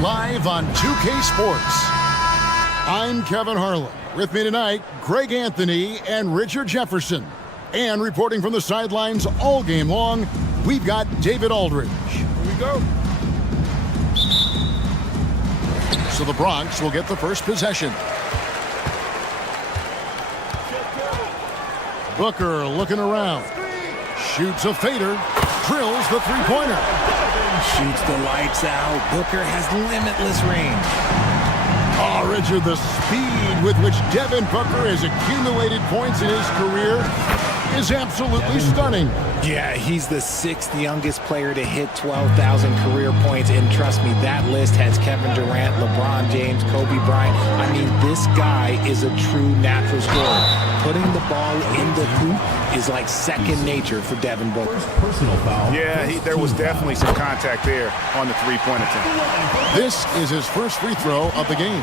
Live on 2K Sports. I'm Kevin Harlan. With me tonight, Greg Anthony and Richard Jefferson. And reporting from the sidelines all game long, we've got David Aldridge. Here we go. So the Bronx will get the first possession. Booker looking around. Shoots a fader. Drills the three-pointer. Shoots the lights out. Booker has limitless range. Oh, Richard, the speed with which Devin Booker has accumulated points in his career is absolutely stunning. Yeah, he's the 6th youngest player to hit 12,000 career points. And trust me, that list has Kevin Durant, LeBron James, Kobe Bryant. I mean, this guy is a true natural scorer. Putting the ball in the hoop is like second nature for Devin Booker. Personal foul. Yeah, there was definitely some contact there on the three-point attempt. This is his first free throw of the game.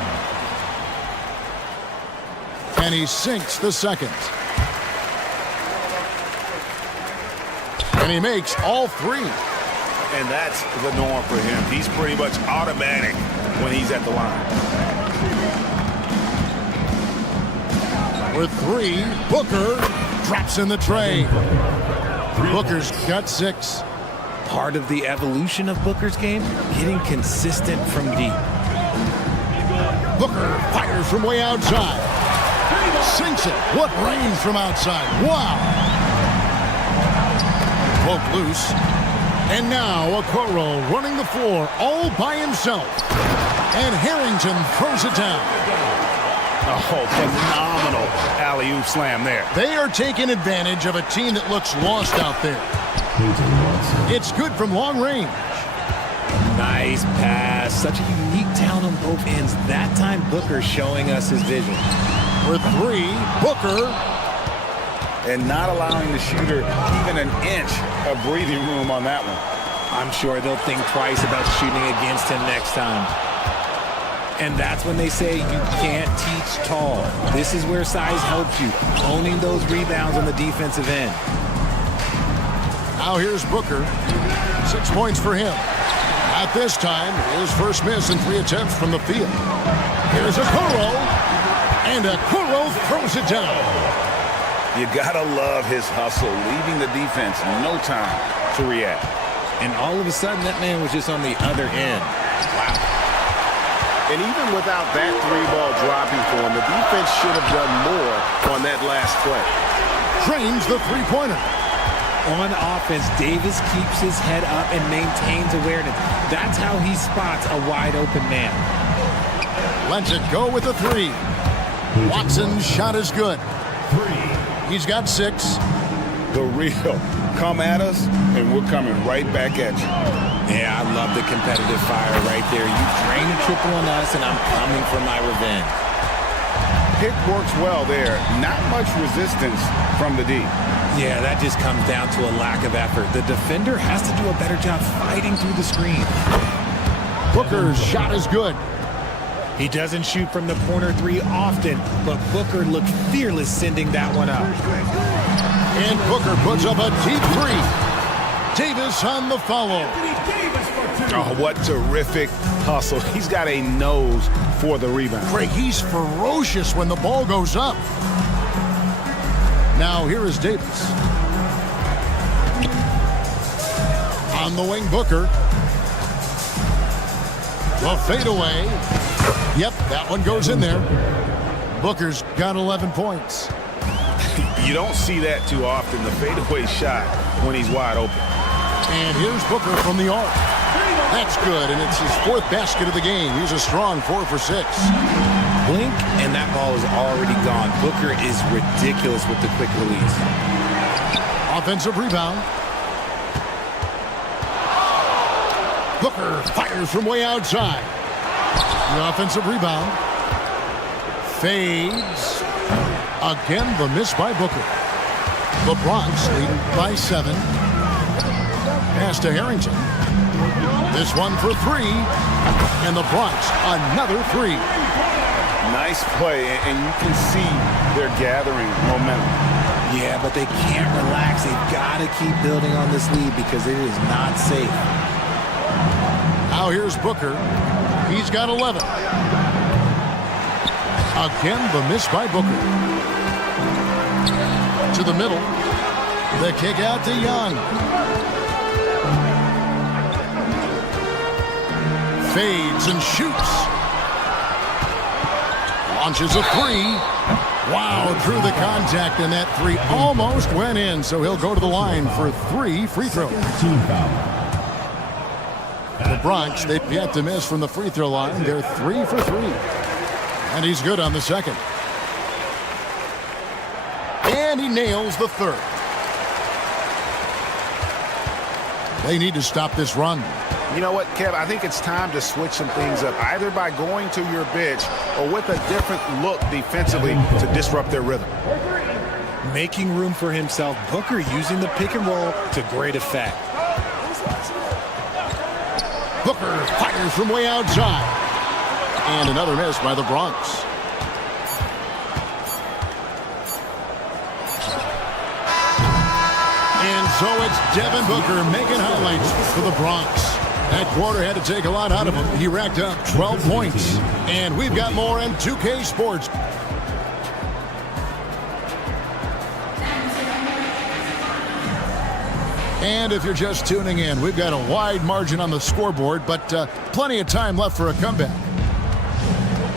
And he sinks the second. And he makes all three. And that's the norm for him. He's pretty much automatic when he's at the line. With three, Booker drops in the tray. Booker's got 6. Part of the evolution of Booker's game, getting consistent from deep. Booker fires from way outside. Sinks it. What range from outside. Wow. Poke loose. And now Okoro running the floor all by himself. And Harrington throws it down. Oh, phenomenal alley-oop slam there. They are taking advantage of a team that looks lost out there. It's good from long range. Nice pass. Such a unique talent on both ends. That time, Booker showing us his vision. For three, Booker. And not allowing the shooter even an inch of breathing room on that one. I'm sure they'll think twice about shooting against him next time. And that's when they say you can't teach tall. This is where size helps you, owning those rebounds on the defensive end. Now here's Booker. 6 points for him. At this time, his first miss in 3 attempts from the field. Here's Okoro. And Okoro throws it down. You gotta love his hustle, leaving the defense no time to react. And all of a sudden, that man was just on the other end. Wow. And even without that 3-ball dropping for him, the defense should have done more on that last play. Drains the three-pointer. On offense, Davis keeps his head up and maintains awareness. That's how he spots a wide-open man. Lets it go with a 3. Watson's shot is good. 3. He's got 6. The real. Come at us, and we're coming right back at you. Yeah, I love the competitive fire right there. You drain a triple on us, and I'm coming for my revenge. Pick works well there. Not much resistance from the D. Yeah, that just comes down to a lack of effort. The defender has to do a better job fighting through the screen. Booker's shot is good. He doesn't shoot from the corner 3 often, but Booker looked fearless sending that one up. And Booker puts up a deep 3. Davis on the follow. Oh, what terrific hustle. He's got a nose for the rebound. Greg, he's ferocious when the ball goes up. Now here is Davis. On the wing, Booker. The fadeaway. Yep, that one goes in there. Booker's got 11 points. You don't see that too often, the fadeaway shot when he's wide open. And here's Booker from the arc. That's good, and it's his 4th basket of the game. He's a strong 4 for 6. Blink, and that ball is already gone. Booker is ridiculous with the quick release. Offensive rebound. Booker fires from way outside. The offensive rebound. Fades. Again, the miss by Booker. The Bronx leading by 7. Pass to Harrington. This one for 3. And the Bronx, another 3. Nice play, and you can see they're gathering momentum. Yeah, but they can't relax. They've got to keep building on this lead because it is not safe. Now here's Booker. He's got 11. Again, the miss by Booker. To the middle. The kick out to Young. Fades and shoots. Launches a 3. Wow, through the contact, and that 3 almost went in, so he'll go to the line for 3 free throws. The Bronx, they've yet to miss from the free throw line. They're 3 for 3. And he's good on the second. And he nails the 3rd. They need to stop this run. You know what, Kev? I think it's time to switch some things up, either by going to your bench or with a different look defensively to disrupt their rhythm. Making room for himself, Booker using the pick and roll to great effect. Booker fires from way outside. And another miss by the Bronx. And so it's Devin Booker making highlights for the Bronx. That quarter had to take a lot out of him. He racked up 12 points. And we've got more in 2K Sports. And if you're just tuning in, we've got a wide margin on the scoreboard, but plenty of time left for a comeback.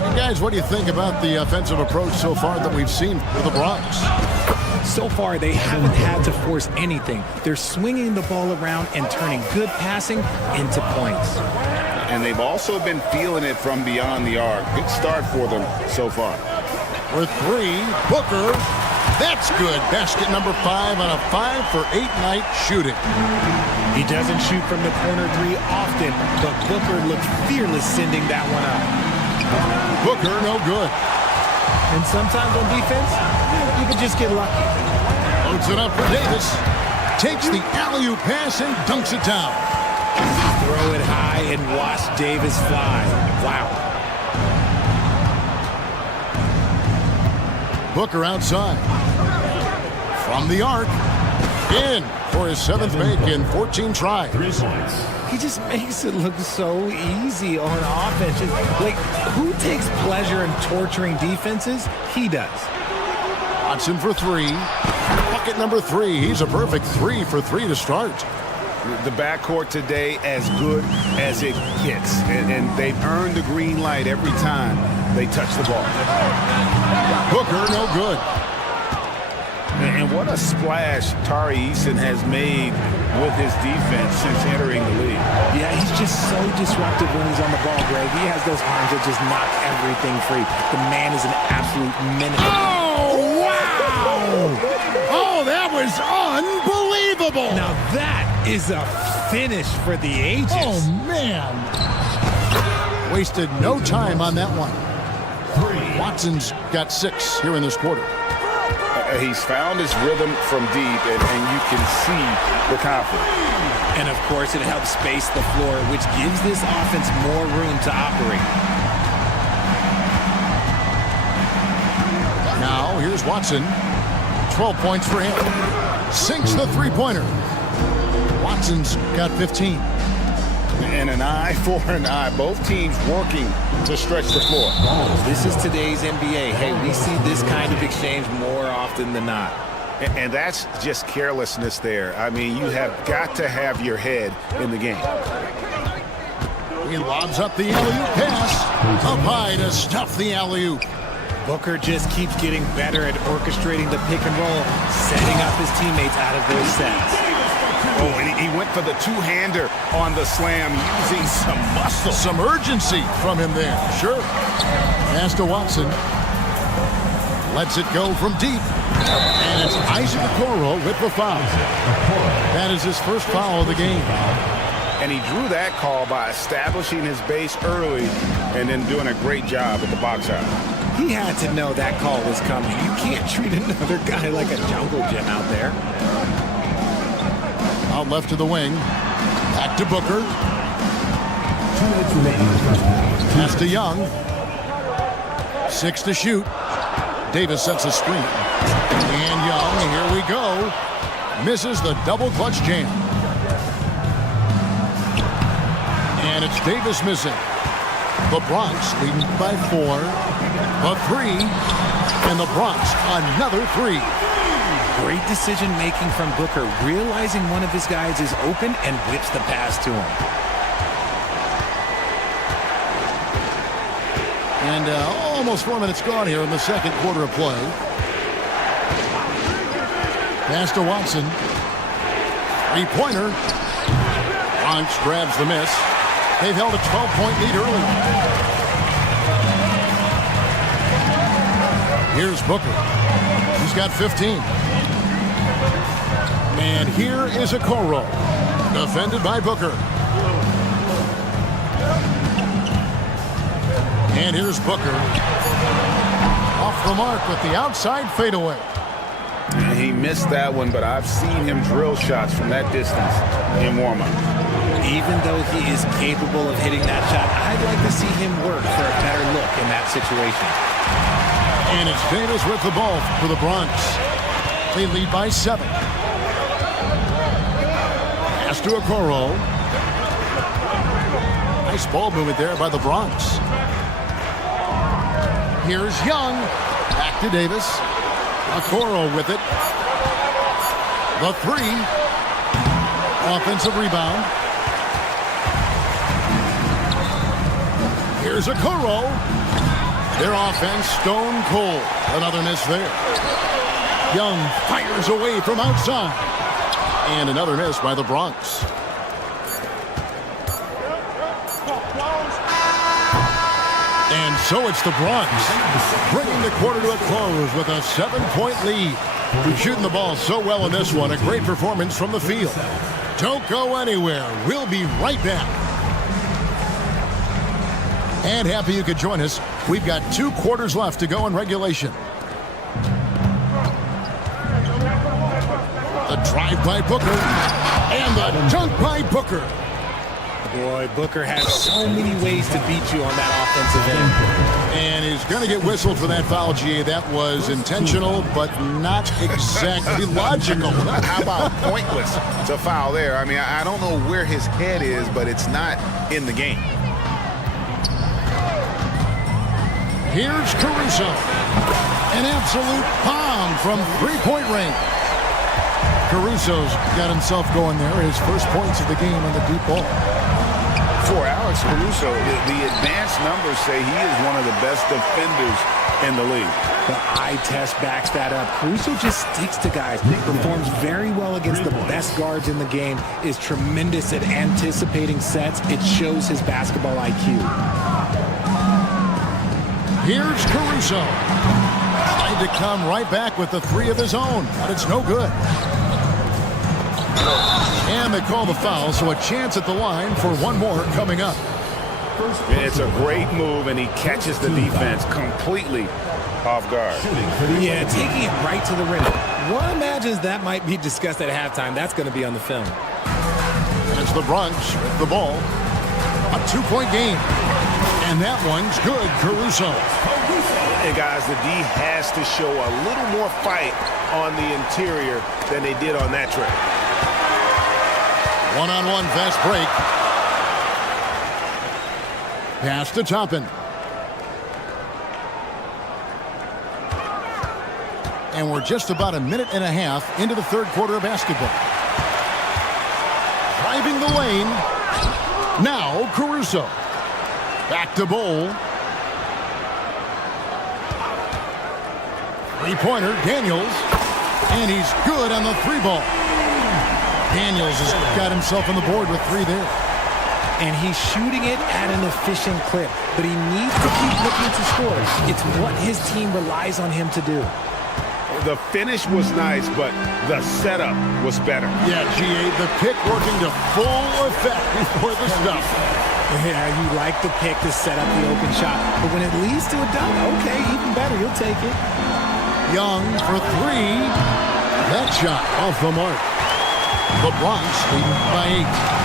And guys, what do you think about the offensive approach so far that we've seen for the Bronx? So far, they haven't had to force anything. They're swinging the ball around and turning good passing into points. And they've also been feeling it from beyond the arc. Good start for them so far. For 3, Booker. That's good. Basket number 5 on a 5 for 8 night shooting. He doesn't shoot from the corner 3 often, but Booker looked fearless sending that one up. Booker, no good. And sometimes on defense, you can just get lucky. Loads it up for Davis. Takes the alley-oop pass and dunks it down. Throw it high and watch Davis fly. Wow. Booker outside. From the arc. In for his 7th make in 14 tries. He just makes it look so easy on offense. Like, who takes pleasure in torturing defenses? He does. Watson for 3. Bucket number 3. He's a perfect 3 for 3 to start. The backcourt today as good as it gets. And they've earned the green light every time they touch the ball. Booker, no good. And what a splash Tari Eason has made with his defense since entering the league. Yeah, he's just so disruptive when he's on the ball, Greg. He has those arms that just knock everything free. The man is an absolute menace. Oh, wow! Oh, that was unbelievable! Now that is a finish for the ages. Oh, man. Wasted no time on that one. Watson's got 6 here in this quarter. He's found his rhythm from deep, and you can see the confidence. And, of course, it helps space the floor, which gives this offense more room to operate. Now, here's Watson. 12 points for him. Sinks the three-pointer. Watson's got 15. And an eye for an eye. Both teams working to stretch the floor. This is today's NBA. Hey, we see this kind of exchange more often than not. And that's just carelessness there. I mean, you have got to have your head in the game. He lobs up the alley-oop pass. Up high to stuff the alley-oop. Booker just keeps getting better at orchestrating the pick and roll, setting up his teammates out of those sets. Oh, and he went for the two-hander on the slam using some muscle. Some urgency from him there. Sure. Pass to Watson. Lets it go from deep. And it's Isaac Okoro with the foul. That is his first foul of the game. And he drew that call by establishing his base early and then doing a great job at the box out. He had to know that call was coming. You can't treat another guy like a jungle gym out there. Out left to the wing. Back to Booker. 2 minutes remaining. Pass to Young. 6 to shoot. Davis sets a screen. And Young, here we go. Misses the double clutch jam. And it's Davis missing. The Bronx leading by 4. A 3. And the Bronx another 3. Great decision making from Booker, realizing one of his guys is open and whips the pass to him. And almost 4 minutes gone here in the second quarter of play. Pass to Watson. Three-pointer. Bronx grabs the miss. They've held a 12-point lead early. Here's Booker. He's got 15. And here is Okoro. Defended by Booker. And here's Booker. Off the mark with the outside fadeaway. He missed that one, but I've seen him drill shots from that distance in warm-up. Even though he is capable of hitting that shot, I'd like to see him work for a better look in that situation. And it's Davis with the ball for the Bronx. They lead by 7. Pass to Okoro. Nice ball movement there by the Bronx. Here's Young. Back to Davis. Okoro with it. The 3. Offensive rebound. Here's Okoro. Their offense stone cold. Another miss there. Young fires away from outside. And another miss by the Bronx. And so it's the Bronx bringing the quarter to a close with a 7-point lead. Shooting the ball so well in this one. A great performance from the field. Don't go anywhere. We'll be right back. And happy you could join us. We've got 2 quarters left to go in regulation. The drive by Booker. And the dunk by Booker. Boy, Booker has so many ways to beat you on that offensive end. And he's going to get whistled for that foul, GA. That was intentional, but not exactly logical. How about pointless to foul there? I mean, I don't know where his head is, but it's not in the game. Here's Caruso. An absolute bomb from 3-point range. Caruso's got himself going there. His first points of the game on the deep ball. For Alex Caruso, the advanced numbers say he is one of the best defenders in the league. The eye test backs that up. Caruso just sticks to guys. Performs very well against the best guards in the game. Is tremendous at anticipating sets. It shows his basketball IQ. Here's Caruso. Trying to come right back with the 3 of his own, but it's no good. And they call the foul, so a chance at the line for one more coming up. It's a great move, and he catches the defense completely off guard. Yeah, taking it right to the rim. One imagines that might be discussed at halftime. That's going to be on the film. And it's the Bronx with the ball. A 2-point game. And that one's good, Caruso. And guys, the D has to show a little more fight on the interior than they did on that trip. One-on-one fast break. Pass to Toppin. And we're just about a minute and a half into the third quarter of basketball. Driving the lane. Now Caruso. Back to Bowl. Three-pointer, Daniels. And he's good on the 3 ball. Daniels has got himself on the board with 3 there. And he's shooting it at an efficient clip, but he needs to keep looking to score. It's what his team relies on him to do. The finish was nice, but the setup was better. Yeah, GA, the pick working to full effect before the stuff. Yeah, you like the pick to set up the open shot, but when it leads to a dunk, okay, even better, you'll take it. Young for 3. That shot off the mark. The Bronx leading by 8.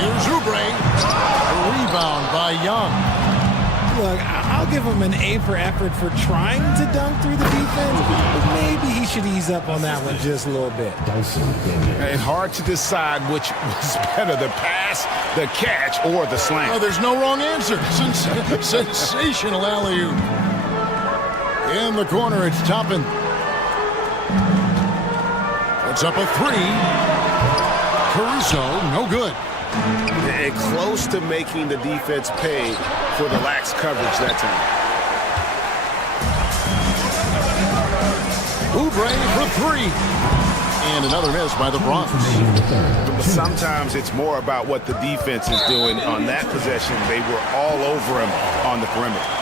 Here's Oubre. A rebound by Young. Look, I'll give him an A for effort for trying to dunk through the defense, but maybe he should ease up on that one just a little bit. And hard to decide which was better, the pass, the catch, or the slam. Oh, there's no wrong answer. Sensational alley-oop. In the corner, it's Toppin. It's up a 3. Caruso, no good. And close to making the defense pay for the lax coverage that time. Oubre for 3. And another miss by the Bronx. Sometimes it's more about what the defense is doing on that possession. They were all over him on the perimeter.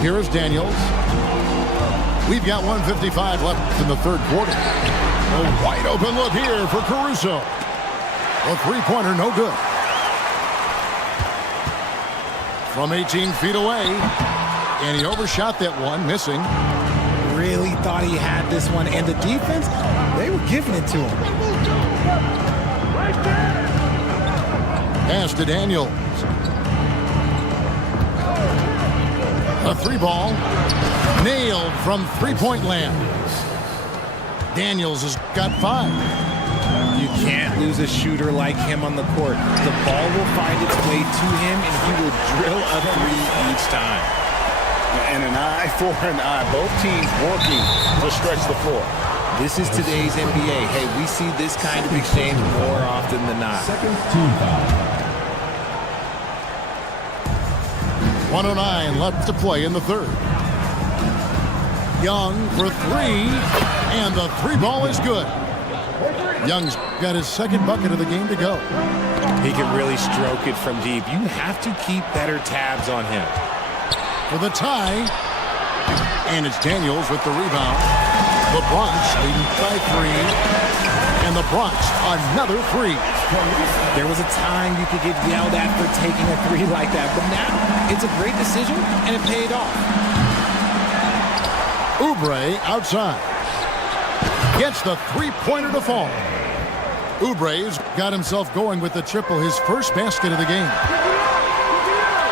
Here is Daniels. We've got 1:55 left in the third quarter. A wide open look here for Caruso. A three-pointer, no good. From 18 feet away. And he overshot that one, missing. Really thought he had this one. And the defense, they were giving it to him. Pass to Daniels. A 3-ball. Nailed from three-point land. Daniels has got 5. You can't lose a shooter like him on the court. The ball will find its way to him, and he will drill a 3 each time. And an eye for an eye. Both teams working to stretch the floor. This is today's NBA. Hey, we see this kind of exchange more often than not. Second team foul. 1:09 left to play in the third. Young for 3, and the 3-ball is good. Young's got his second bucket of the game to go. He can really stroke it from deep. You have to keep better tabs on him. For the tie, and it's Daniels with the rebound. The Bronx leading by 3, and the Bronx another 3. There was a time you could get yelled at for taking a 3 like that, but now it's a great decision, and it paid off. Oubre outside. Gets the 3-pointer to fall. Oubre's got himself going with the triple, his first basket of the game.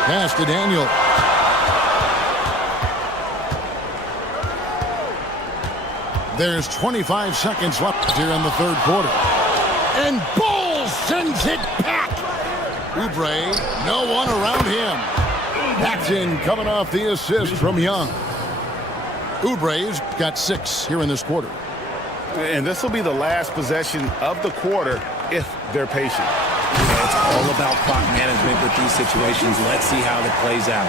Pass to Daniel. There's 25 seconds left here in the third quarter. And Bull sends it back. Oubre, no one around him. Paxton coming off the assist from Young. Oubre's got 6 here in this quarter. And this will be the last possession of the quarter if they're patient. It's all about clock management with these situations. Let's see how it plays out.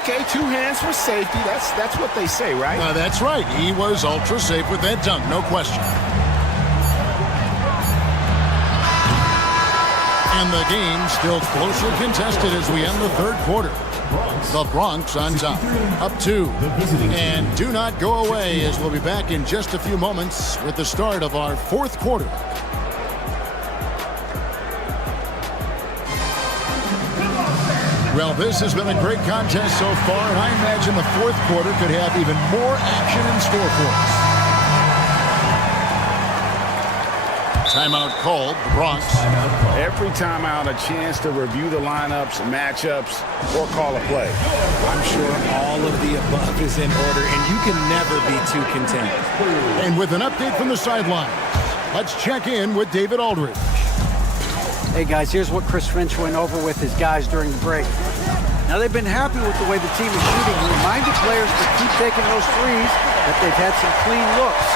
Okay, 2 hands for safety. That's what they say, right? That's right. He was ultra safe with that dunk, no question. And the game still closely contested as we end the third quarter. The Bronx on top, up 2. And do not go away, as we'll be back in just a few moments with the start of our fourth quarter. Well, this has been a great contest so far, and I imagine the fourth quarter could have even more action in store for us. Timeout called, the Bronx. Every timeout, a chance to review the lineups, matchups, or call a play. I'm sure all of the above is in order, and you can never be too content. And with an update from the sideline, let's check in with David Aldridge. Hey guys, here's what Chris Finch went over with his guys during the break. Now they've been happy with the way the team is shooting. He reminded players to keep taking those threes, that they've had some clean looks.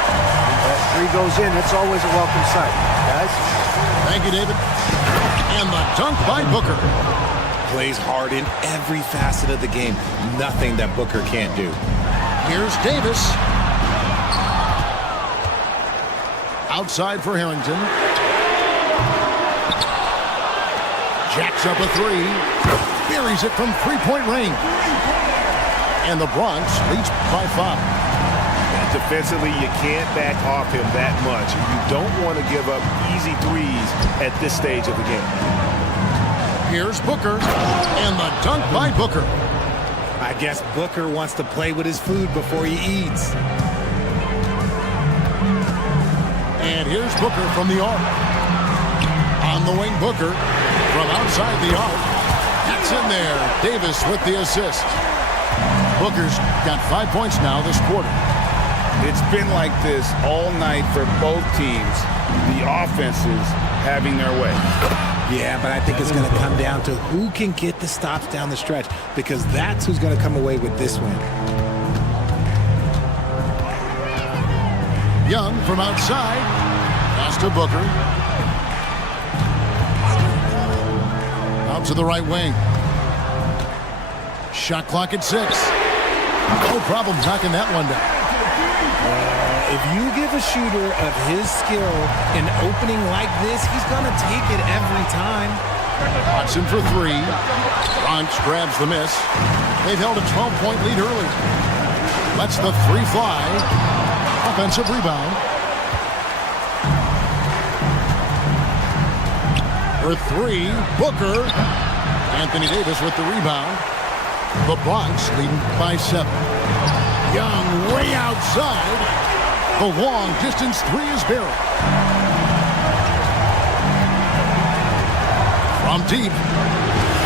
When that 3 goes in, it's always a welcome sight. Guys? Thank you, David. And the dunk by Booker. Plays hard in every facet of the game. Nothing that Booker can't do. Here's Davis. Outside for Harrington. Jacks up a three. Buries it from three-point range. And the Bronx leads by 5. Defensively, you can't back off him that much. You don't want to give up easy threes at this stage of the game. Here's Booker, and the dunk by Booker. I guess Booker wants to play with his food before he eats. And here's Booker from the arc. On the wing, Booker from outside the arc. That's in there. Davis with the assist. Booker's got 5 points now this quarter. It's been like this all night for both teams. The offenses having their way. Yeah, but I think it's going to come down to who can get the stops down the stretch, because that's who's going to come away with this win. Young from outside. Pass to Booker. Out to the right wing. Shot clock at 6. No problem knocking that one down. If you give a shooter of his skill an opening like this, he's going to take it every time. Watson for 3. Bronx grabs the miss. They've held a 12-point lead early. Lets the 3 fly. Offensive rebound. For 3, Booker. Anthony Davis with the rebound. The Bronx leading by 7. Young way outside. The long distance 3 is buried. From deep,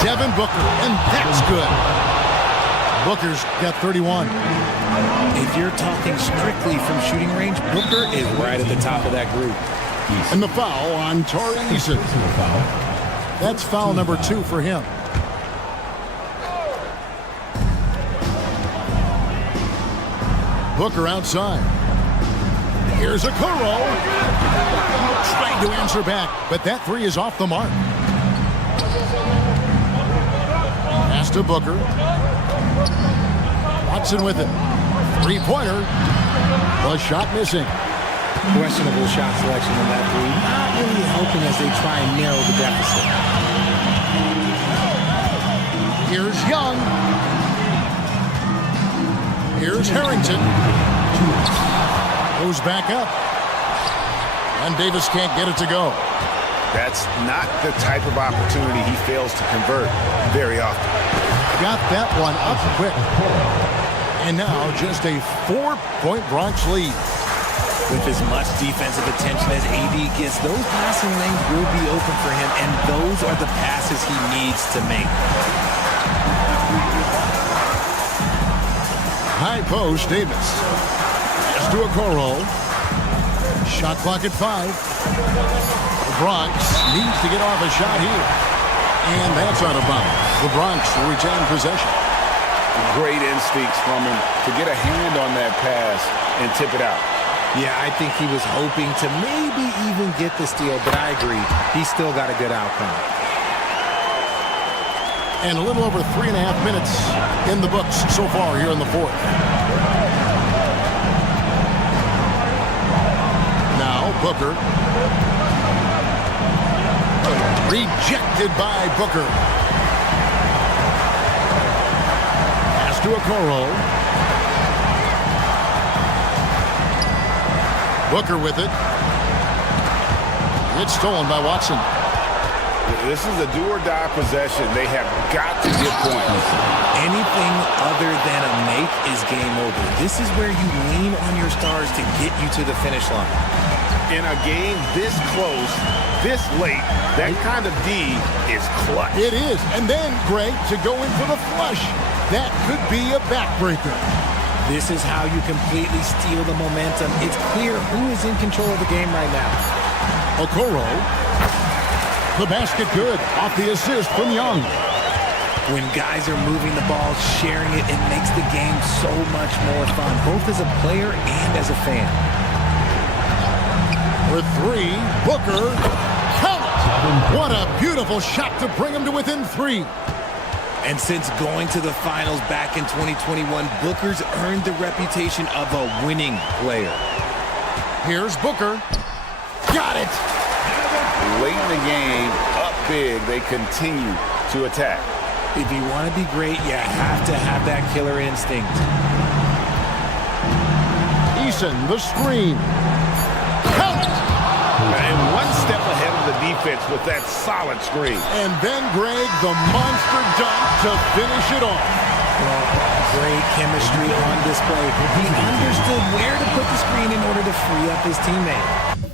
Devin Booker, and that's good. Booker's got 31. If you're talking strictly from shooting range, Booker is right at the top of that group. And the foul on Tari Eason. That's foul number 2 for him. Booker outside. Here's a Kuro. Trying to answer back, but that 3 is off the mark. Pass to Booker. Watson with it. 3-pointer. The shot missing. Questionable shot selection in that 3. Not really helping as they try and narrow the deficit. Here's Young. Here's Harrington. Goes back up. And Davis can't get it to go. That's not the type of opportunity he fails to convert very often. Got that one up quick. And now just a 4-point Bronx lead. With as much defensive attention as AD gets, those passing lanes will be open for him, and those are the passes he needs to make. High post, Davis. Pass to Okoro. Shot clock at 5. The Bronx needs to get off a shot here. And that's out of bounds. The Bronx will retain possession. Great instincts from him to get a hand on that pass and tip it out. Yeah, I think he was hoping to maybe even get the steal, but I agree. He's still got a good outcome. And a little over 3.5 minutes in the books so far here in the 4th. Now Booker. Rejected by Booker. Pass to Okoro. Booker with it. It's stolen by Watson. This is a do-or-die possession. They have got to get points. Anything other than a make is game over. This is where you lean on your stars to get you to the finish line. In a game this close, this late, that kind of D is clutch. It is. And then, Greg, to go in for the flush. That could be a backbreaker. This is how you completely steal the momentum. It's clear who is in control of the game right now. Okoro. The basket good. Off the assist from Young. When guys are moving the ball, sharing it, it makes the game so much more fun, both as a player and as a fan. For 3, Booker. Count it. What a beautiful shot to bring him to within 3. And since going to the finals back in 2021, Booker's earned the reputation of a winning player. Here's Booker. Got it! Late in the game, up big, they continue to attack. If you want to be great, you have to have that killer instinct. Eason, the screen. Count it! And one step ahead of the defense with that solid screen. And then, Greg, the monster dunk to finish it off. Great chemistry on display. He understood where to put the screen in order to free up his teammate.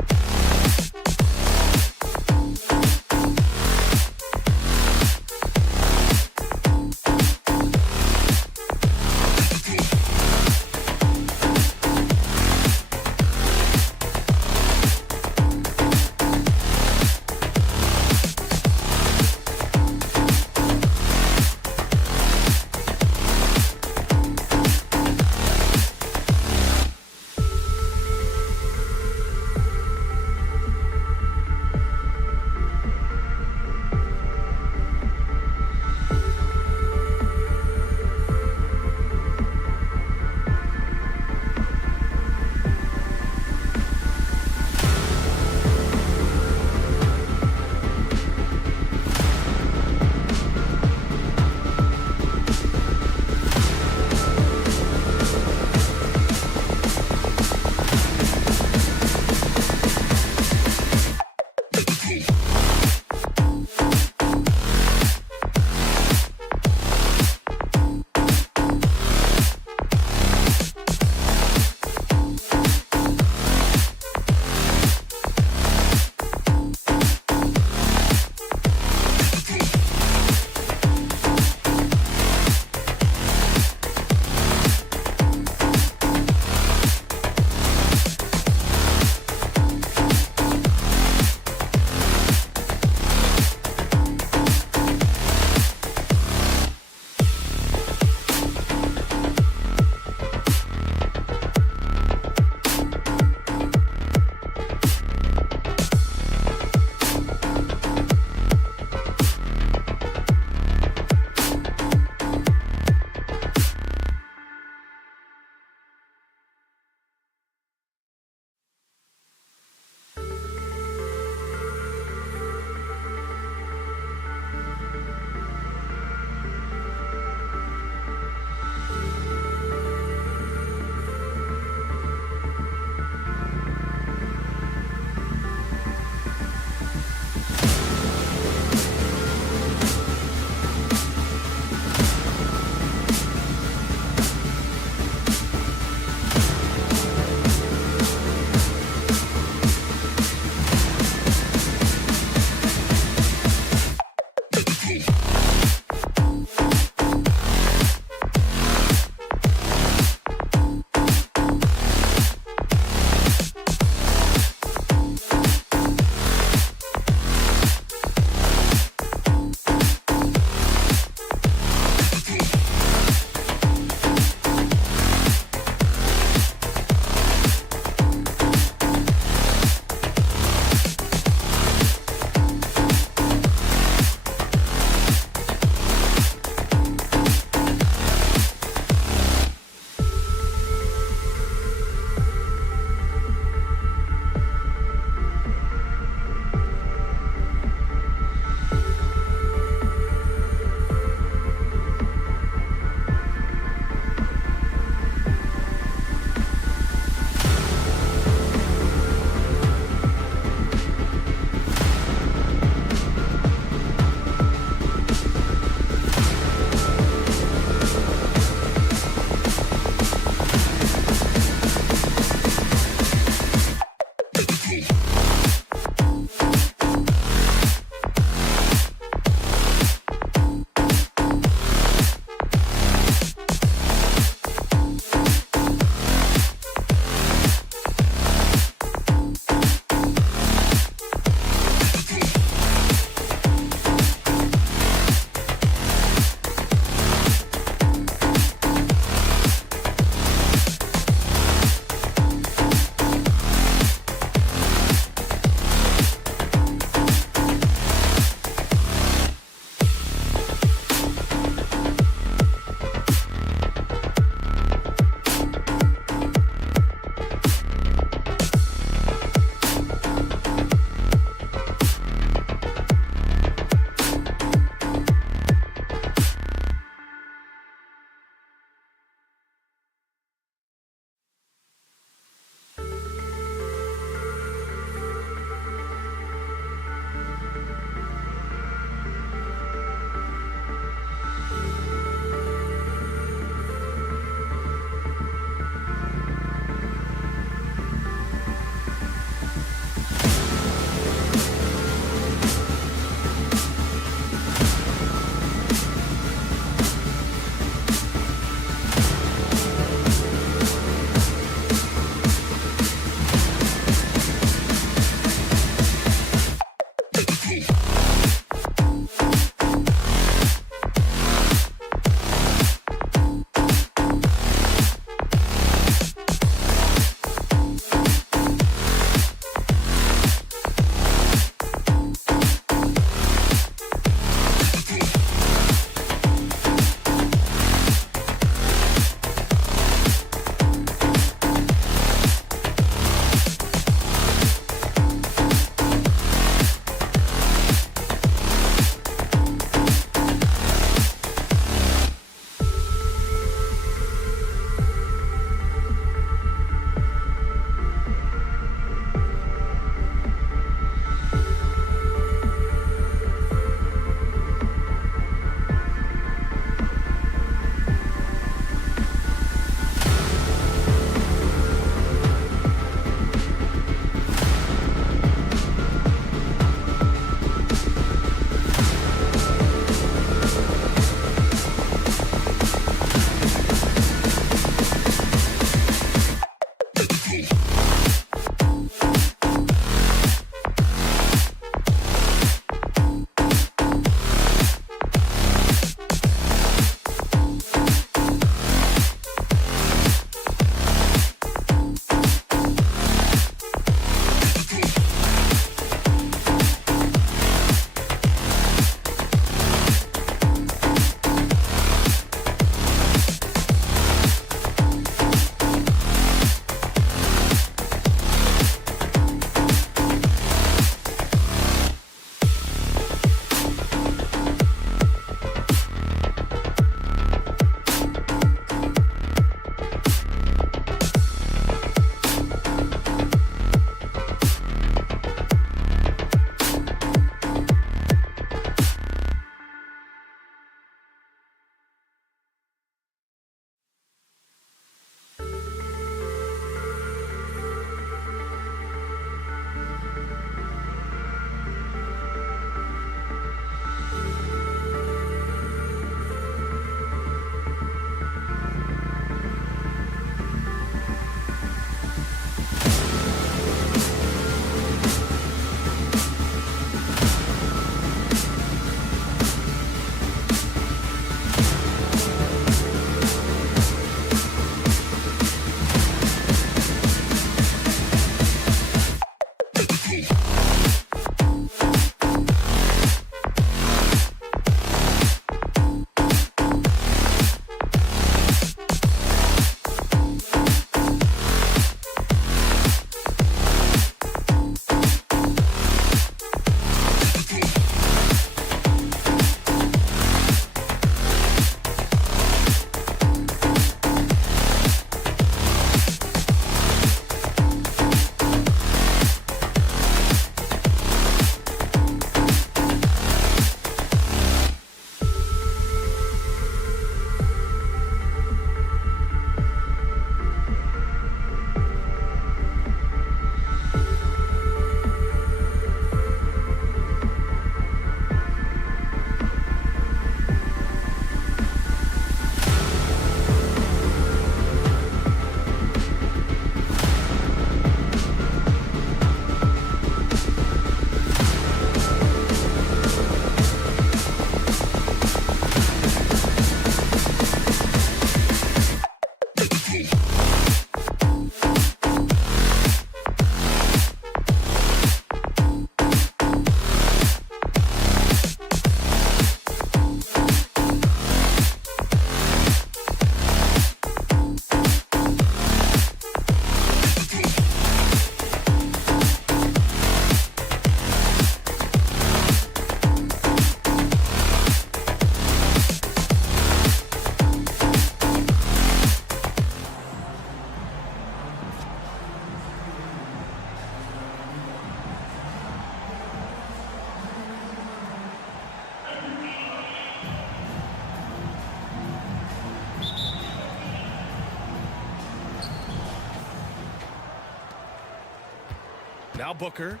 Now Booker.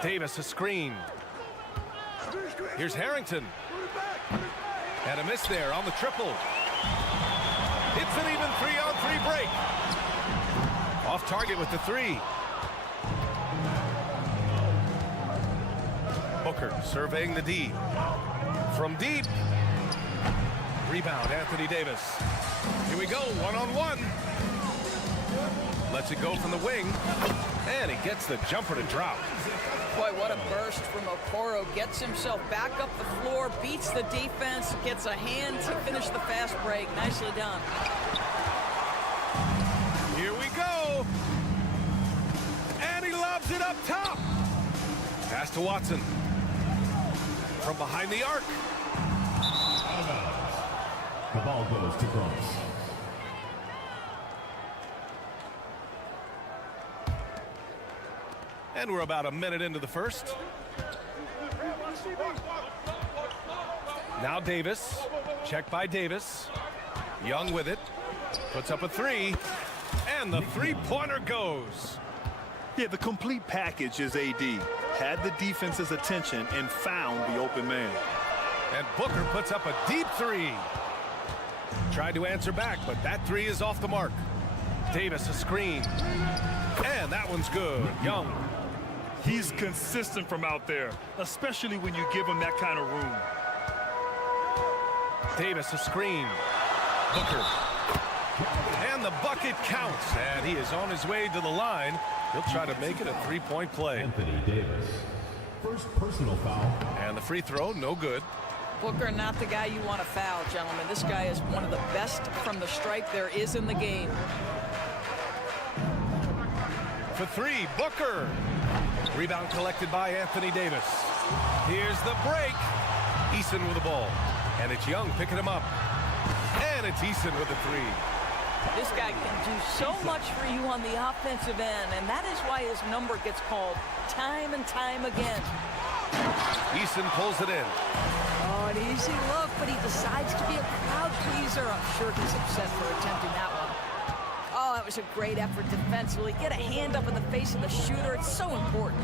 Davis, a screen. Here's Harrington. And a miss there on the triple. It's an even 3-on-3 break. Off target with the three. Booker surveying the D. From deep. Rebound, Anthony Davis. Here we go, one-on-one. Lets it go from the wing. And he gets the jumper to drop. Boy, what a burst from Okoro. Gets himself back up the floor, beats the defense, gets a hand to finish the fast break. Nicely done. Here we go. And he lobs it up top. Pass to Watson. From behind the arc. The ball goes to Bronx. And we're about a minute into the first. Now Davis. Check by Davis. Young with it. Puts up a three. And the three-pointer goes. Yeah, the complete package is AD. Had the defense's attention and found the open man. And Booker puts up a deep three. Tried to answer back, but that three is off the mark. Davis, a screen. And that one's good. Young. He's consistent from out there, especially when you give him that kind of room. Davis, a screen. Booker. And the bucket counts. And he is on his way to the line. He'll try to make it a three-point play. Anthony Davis. First personal foul. And the free throw, no good. Booker, not the guy you want to foul, gentlemen. This guy is one of the best from the stripe there is in the game. For three, Booker. Rebound collected by Anthony Davis. Here's the break. Eason with the ball. And it's Young picking him up. And it's Eason with the three. This guy can do so much for you on the offensive end, and that is why his number gets called time and time again. Eason pulls it in. Oh, an easy look, but he decides to be a crowd pleaser. I'm sure he's upset for attempting that one. Oh, that was a great effort defensively. Get a hand up in the face of the shooter. It's so important.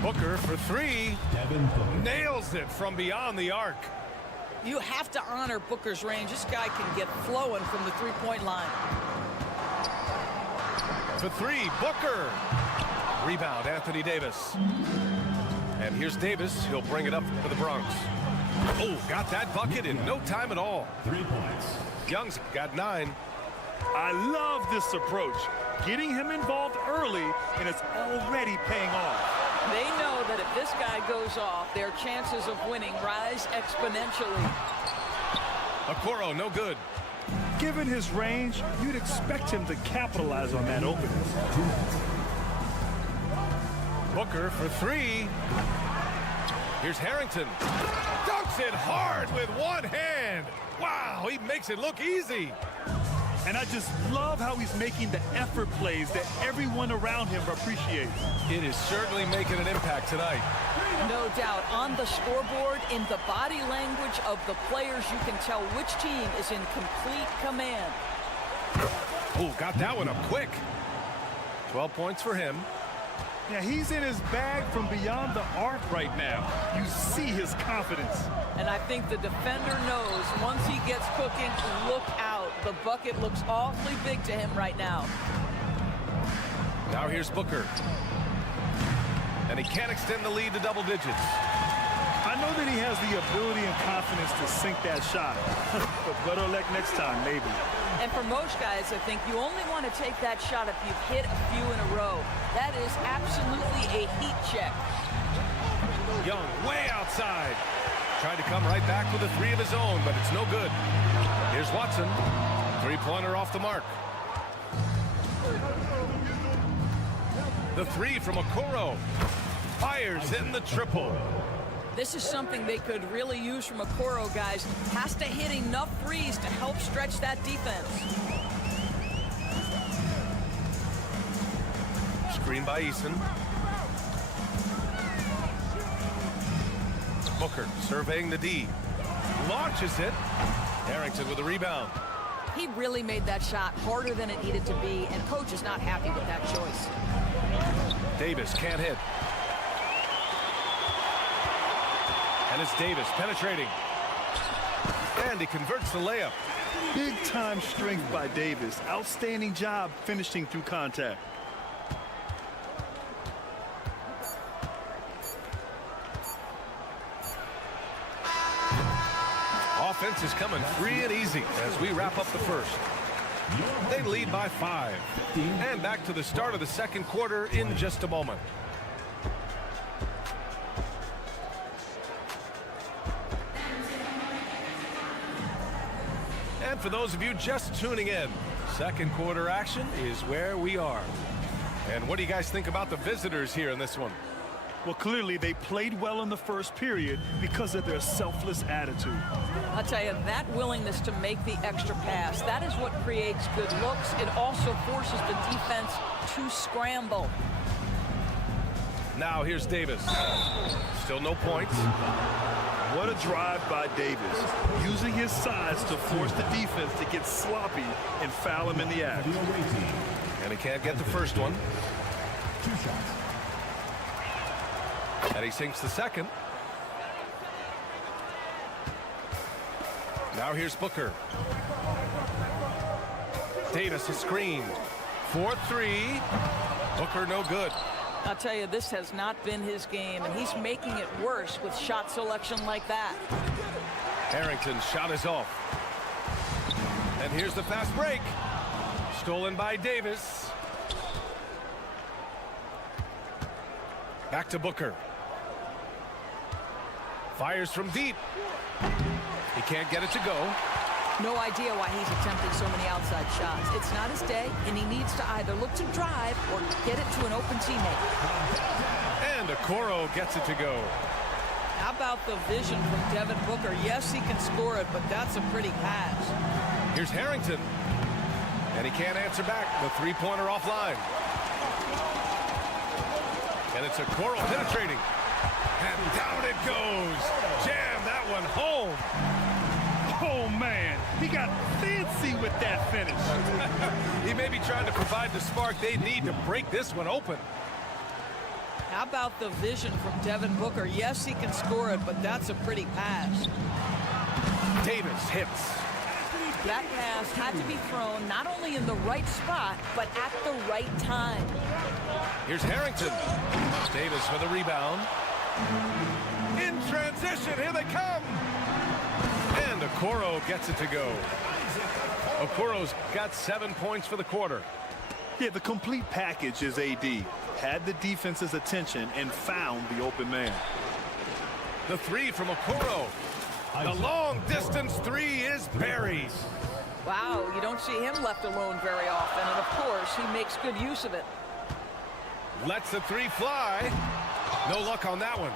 Booker for three. Devin Booker. Nails it from beyond the arc. You have to honor Booker's range. This guy can get flowing from the three-point line. For three, Booker. Rebound, Anthony Davis. And here's Davis. He'll bring it up for the Bronx. Oh, got that bucket in no time at all. 3 points. Young's got 9. I love this approach. Getting him involved early, and it's already paying off. They know that if this guy goes off, their chances of winning rise exponentially. Okoro, no good. Given his range, you'd expect him to capitalize on that opening. Booker for three. Here's Harrington. Dunks it hard with one hand. Wow, he makes it look easy. And I just love how he's making the effort plays that everyone around him appreciates. It is certainly making an impact tonight. No doubt. On the scoreboard, in the body language of the players, you can tell which team is in complete command. Oh, got that one up quick. 12 points for him. Yeah, he's in his bag from beyond the arc right now. You see his confidence. And I think the defender knows once he gets cooking, look out. The bucket looks awfully big to him right now. Now here's Booker. And he can't extend the lead to double digits. I know that he has the ability and confidence to sink that shot. But better luck next time, maybe. And for most guys, I think you only want to take that shot if you've hit a few in a row. That is absolutely a heat check. Young way outside. Tried to come right back with a three of his own, but it's no good. Here's Watson. Three-pointer off the mark. The three from Okoro. Fires in the triple. This is something they could really use from Okoro, guys. Has to hit enough threes to help stretch that defense. Screen by Eason. Booker surveying the D. Launches it. Harrington with a rebound. He really made that shot harder than it needed to be, and coach is not happy with that choice. Davis can't hit. And it's Davis penetrating. And he converts the layup. Big-time strength by Davis. Outstanding job finishing through contact. Offense is coming free and easy as we wrap up the first. They lead by 5. And back to the start of the second quarter in just a moment. And for those of you just tuning in, second quarter action is where we are. And what do you guys think about the visitors here in this one? Well, clearly they played well in the first period because of their selfless attitude. I'll tell you, that willingness to make the extra pass, that is what creates good looks. It also forces the defense to scramble. Now here's Davis. Still no points. What a drive by Davis, using his size to force the defense to get sloppy and foul him in the act. And he can't get the first one. 2 shots. And he sinks the second. Now here's Booker. Davis a screen. 4-3. Booker no good. I'll tell you, this has not been his game, and he's making it worse with shot selection like that. Harrington's shot is off. And here's the fast break. Stolen by Davis. Back to Booker. Fires from deep. He can't get it to go. No idea why he's attempting so many outside shots. It's not his day, and he needs to either look to drive or get it to an open teammate. And Okoro gets it to go. How about the vision from Devin Booker? Yes, he can score it, but that's a pretty pass. Here's Harrington. And he can't answer back. The three-pointer offline. And it's Okoro penetrating. And down it goes. Jam that one home. Oh, man, he got fancy with that finish. He may be trying to provide the spark they need to break this one open. How about the vision from Devin Booker? Yes, he can score it, but that's a pretty pass. Davis hits. That pass had to be thrown not only in the right spot, but at the right time. Here's Harrington. Davis for the rebound. In transition, here they come. And Okoro gets it to go. Okoro's got 7 points for the quarter. Yeah, the complete package is AD. Had the defense's attention and found the open man. The three from Okoro. The long-distance three is buried. Wow, you don't see him left alone very often, and of course, he makes good use of it. Lets the three fly. No luck on that one.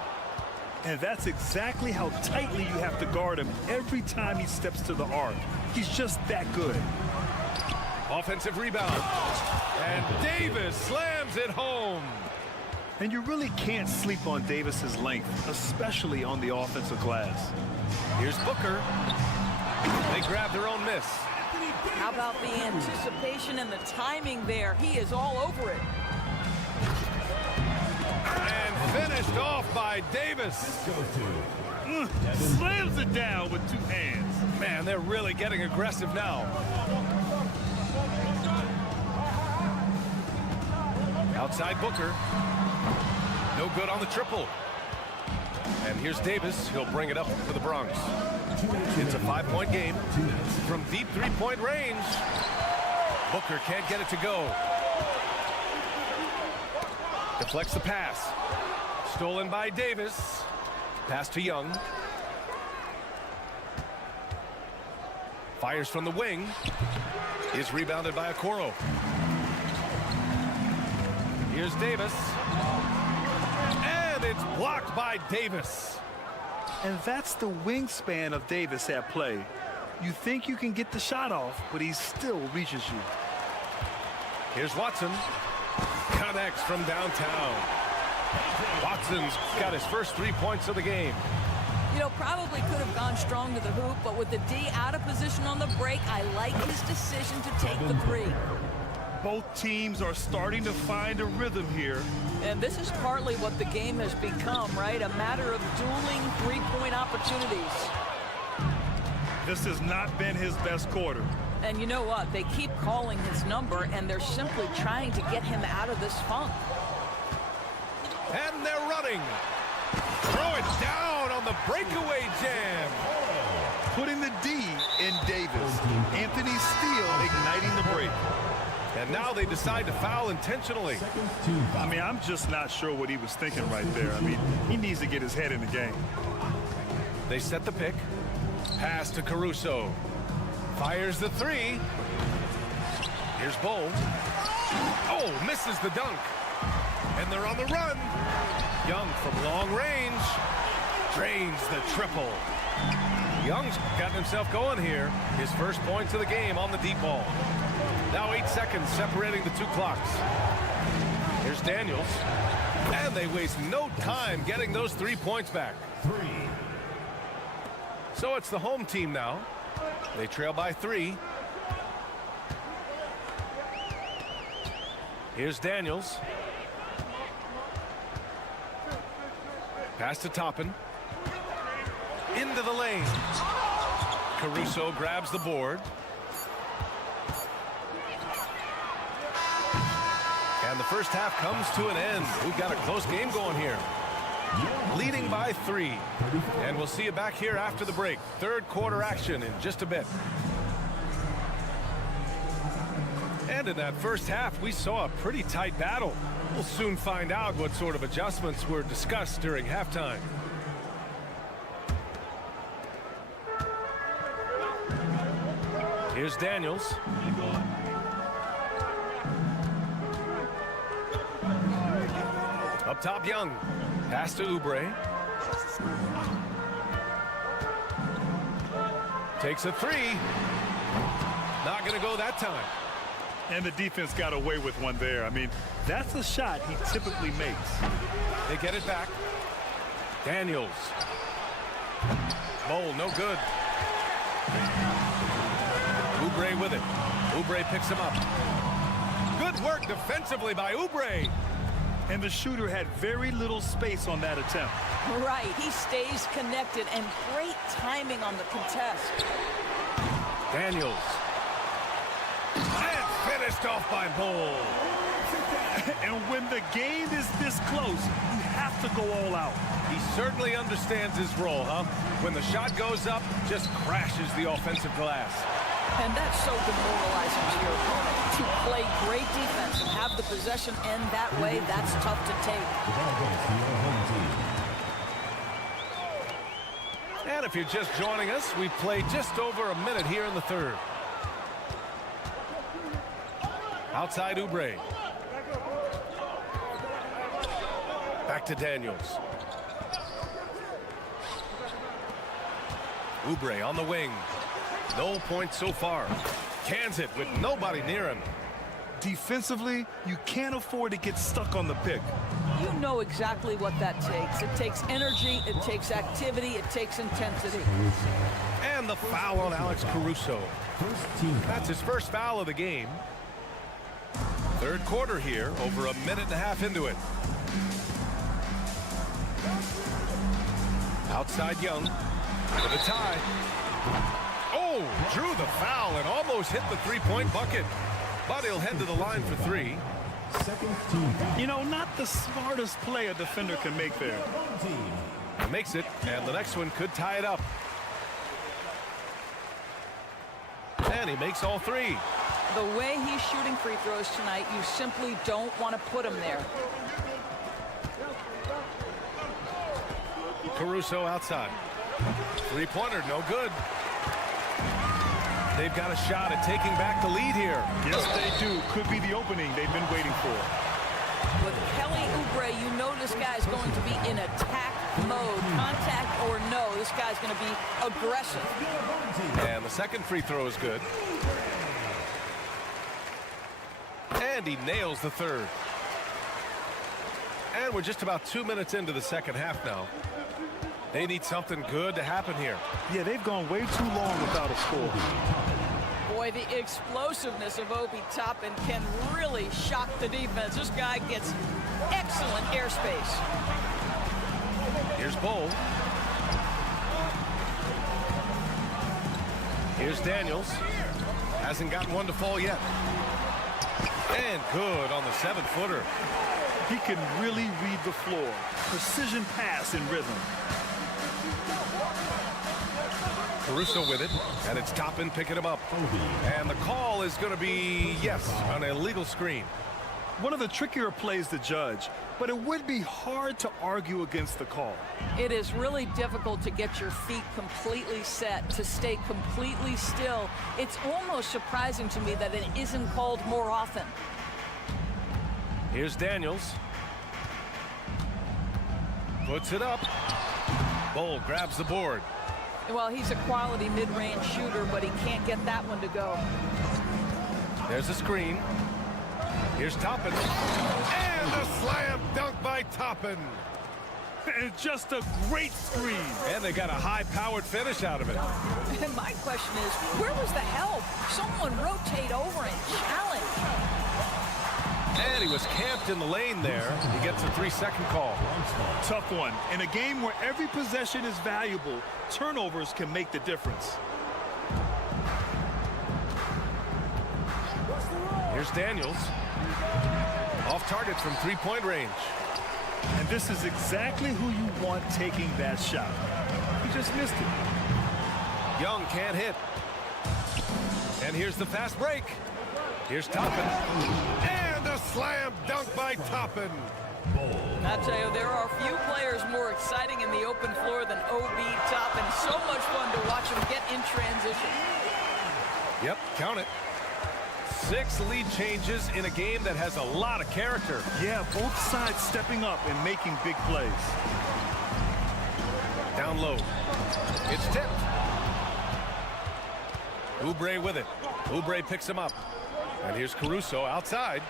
And that's exactly how tightly you have to guard him every time he steps to the arc. He's just that good. Offensive rebound. And Davis slams it home. And you really can't sleep on Davis's length, especially on the offensive glass. Here's Booker. They grab their own miss. How about the anticipation and the timing there? He is all over it. Finished off by Davis. Slams it down with 2 hands. Man, they're really getting aggressive now. Outside Booker. No good on the triple. And here's Davis. He'll bring it up for the Bronx. It's a 5-point game. From deep three-point range. Booker can't get it to go. Deflects the pass. Stolen by Davis. Pass to Young. Fires from the wing. Is rebounded by Okoro. Here's Davis. And it's blocked by Davis. And that's the wingspan of Davis at play. You think you can get the shot off, but he still reaches you. Here's Watson. Connects from downtown. Watson's got his first 3 points of the game. You know, probably could have gone strong to the hoop, but with the D out of position on the break, I like his decision to take the three. Both teams are starting to find a rhythm here. And this is partly what the game has become, right? A matter of dueling three-point opportunities. This has not been his best quarter. And you know what? They keep calling his number, and they're simply trying to get him out of this funk. And they're running. Throw it down on the breakaway jam. Putting the D in Davis. Anthony Steele igniting the break. And now they decide to foul intentionally. I mean, I'm just not sure what he was thinking right there. I mean, he needs to get his head in the game. They set the pick. Pass to Caruso. Fires the three. Here's Bull. Oh, misses the dunk. And they're on the run. Young from long range. Drains the triple. Young's got himself going here. His first points of the game on the deep ball. Now 8 seconds separating the two clocks. Here's Daniels. And they waste no time getting those 3 points back. So it's the home team now. They trail by 3. Here's Daniels. Pass to Toppin. Into the lane. Caruso grabs the board. And the first half comes to an end. We've got a close game going here. Leading by 3. And we'll see you back here after the break. Third quarter action in just a bit. And in that first half, we saw a pretty tight battle. We'll soon find out what sort of adjustments were discussed during halftime. Here's Daniels. Up top, Young. Pass to Oubre. Takes a 3. Not going to go that time. And the defense got away with one there. I mean, that's a shot he typically makes. They get it back. Daniels. Bowl, no good. Oubre with it. Oubre picks him up. Good work defensively by Oubre. And the shooter had very little space on that attempt. Right, he stays connected, and great timing on the contest. Daniels. And finished off by Bull. And when the game is this close, you have to go all out. He certainly understands his role, huh? When the shot goes up, just crashes the offensive glass. And that's so demoralizing to your opponent. To play great defense and have the possession end that way, that's tough to take. And if you're just joining us, we've played just over a minute here in the third. Outside Oubre. Back to Daniels. Oubre on the wing. No points so far. Cans it with nobody near him. Defensively, you can't afford to get stuck on the pick. You know exactly what that takes. It takes energy, it takes activity, it takes intensity. And the foul on Alex Caruso. That's his first foul of the game. Third quarter here, over a minute and a half into it. Outside Young for the tie. Oh, drew the foul and almost hit the three-point bucket. But he'll head to the line for 3. You know, not the smartest play a defender can make there. He makes it, and the next one could tie it up. And he makes all 3. The way he's shooting free throws tonight, you simply don't want to put him there. Caruso outside. Three-pointer, no good. They've got a shot at taking back the lead here. Yes, they do. Could be the opening they've been waiting for. With Kelly Oubre, you know this guy's going to be in attack mode. Contact or no, this guy's going to be aggressive. And the second free throw is good. And he nails the third. And we're just about 2 minutes into the second half now. They need something good to happen here. Yeah, they've gone way too long without a score. Boy, the explosiveness of Obi Toppin can really shock the defense. This guy gets excellent airspace. Here's Bull. Here's Daniels. Hasn't gotten one to fall yet. And good on the 7-footer. He can really read the floor. Precision pass in rhythm. Caruso with it, and it's Toppin picking him up. And the call is going to be, yes, an illegal screen. One of the trickier plays to judge, but it would be hard to argue against the call. It is really difficult to get your feet completely set, to stay completely still. It's almost surprising to me that it isn't called more often. Here's Daniels. Puts it up. Bull grabs the board. Well, he's a quality mid-range shooter, but he can't get that one to go. There's a screen. Here's Toppin. And a slam dunk by Toppin. And just a great screen. And they got a high-powered finish out of it. And my question is, where was the help? Someone rotate over and challenge. And he was camped in the lane there. He gets a 3-second call. Tough one. In a game where every possession is valuable, turnovers can make the difference. Here's Daniels. Off target from 3-point range. And this is exactly who you want taking that shot. He just missed it. Young can't hit. And here's the fast break. Here's Toppin. And a slam dunk by Toppin. I tell you, there are few players more exciting in the open floor than Obi Toppin. So much fun to watch him get in transition. Yep, count it. 6 lead changes in a game that has a lot of character. Yeah, both sides stepping up and making big plays. Down low. It's tipped. Oubre with it. Oubre picks him up. And here's Caruso outside.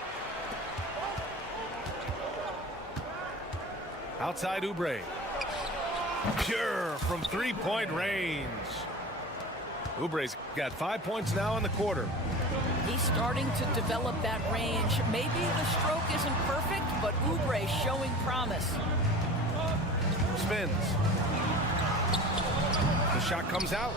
Outside Oubre. Pure from 3-point range. Oubre's got 5 points now in the quarter. He's starting to develop that range. Maybe the stroke isn't perfect, but Oubre showing promise. Spins. The shot comes out.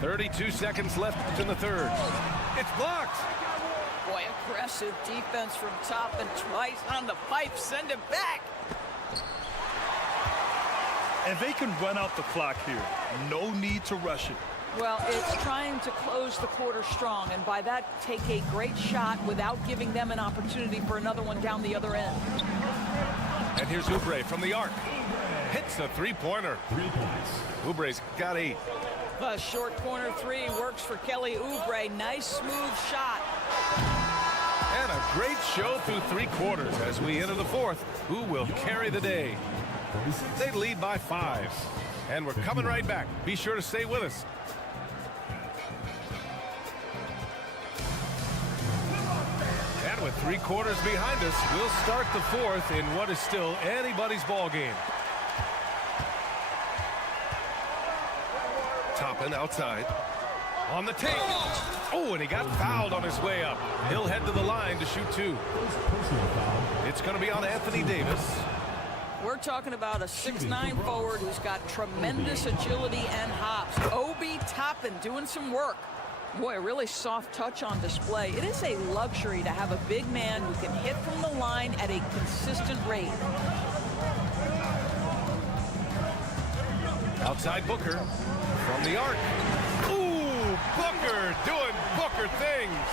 32 seconds left in the third. It's blocked. Boy, aggressive defense from Toppin. Twice on the pipe. Send it back. And they can run out the clock here. No need to rush it. Well, it's trying to close the quarter strong, and by that, take a great shot without giving them an opportunity for another one down the other end. And here's Oubre from the arc. Hits a 3-pointer. 3 points. Oubre's got 8. A short corner 3 works for Kelly Oubre. Nice, smooth shot. And a great show through 3 quarters as we enter the 4th. Who will carry the day? They lead by 5. And we're coming right back. Be sure to stay with us. And with 3 quarters behind us, we'll start the 4th in what is still anybody's ball game. Toppin outside. On the take. Oh, and he got fouled on his way up. He'll head to the line to shoot 2. It's going to be on Anthony Davis. We're talking about a 6'9" forward who's got tremendous agility and hops. Obi Toppin doing some work. Boy, a really soft touch on display. It is a luxury to have a big man who can hit from the line at a consistent rate. Outside Booker from the arc. Ooh, Booker doing Booker things.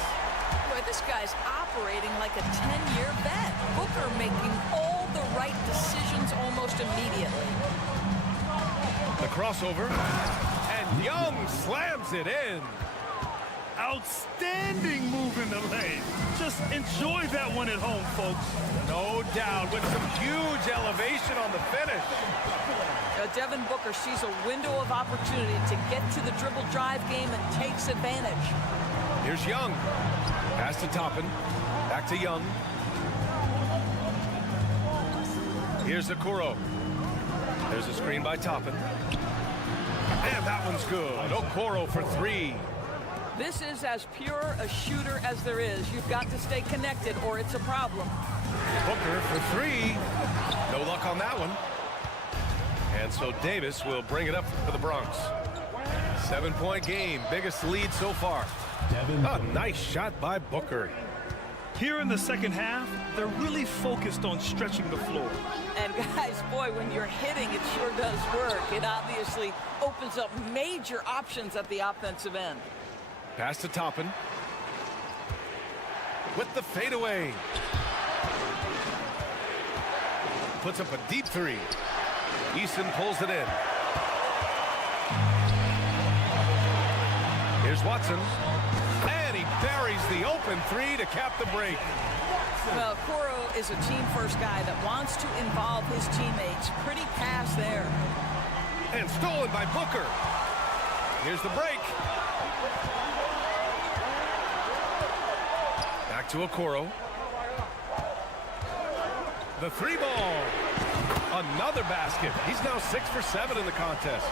Boy, this guy's operating like a 10-year vet. Booker making all the right decisions almost immediately. The crossover. And Young slams it in. Outstanding move in the lane. Just enjoy that one at home, folks. No doubt, with some huge elevation on the finish. Devin Booker sees a window of opportunity to get to the dribble drive game and takes advantage. Here's Young. Pass to Toppin. Back to Young. Here's Okoro. There's a screen by Toppin. And that one's good. Okoro for three. This is as pure a shooter as there is. You've got to stay connected or it's a problem. Booker for three. No luck on that one. And so Davis will bring it up for the Bronx. 7-point game. Biggest lead so far. A nice shot by Booker. Here in the second half, they're really focused on stretching the floor. And guys, boy, when you're hitting, it sure does work. It obviously opens up major options at the offensive end. Pass to Toppin. With the fadeaway. Puts up a deep three. Eason pulls it in. Here's Watson. And he buries the open three to cap the break. Well, Okoro is a team-first guy that wants to involve his teammates. Pretty pass there. And stolen by Booker. Here's the break. Back to Okoro. The three ball. Another basket. He's now 6 for 7 in the contest.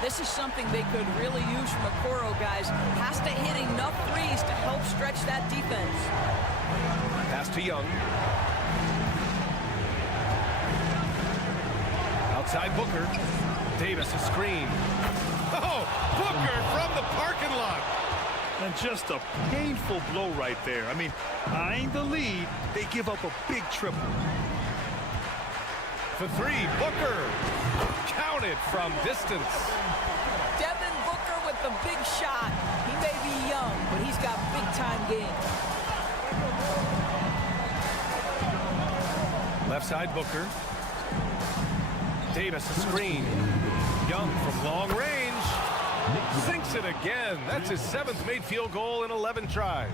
This is something they could really use from Okoro, guys. Has to hit enough threes to help stretch that defense. Pass to Young. Outside Booker. Davis a screen. Oh, Booker from the parking lot. And just a painful blow right there. I mean, eyeing the lead, they give up a big triple. For three, Booker. Counted from distance. Devin Booker with the big shot. He may be young, but he's got big-time game. Left side, Booker. Davis a screen. Young from long range. Sinks it again. That's his 7th made field goal in 11 tries.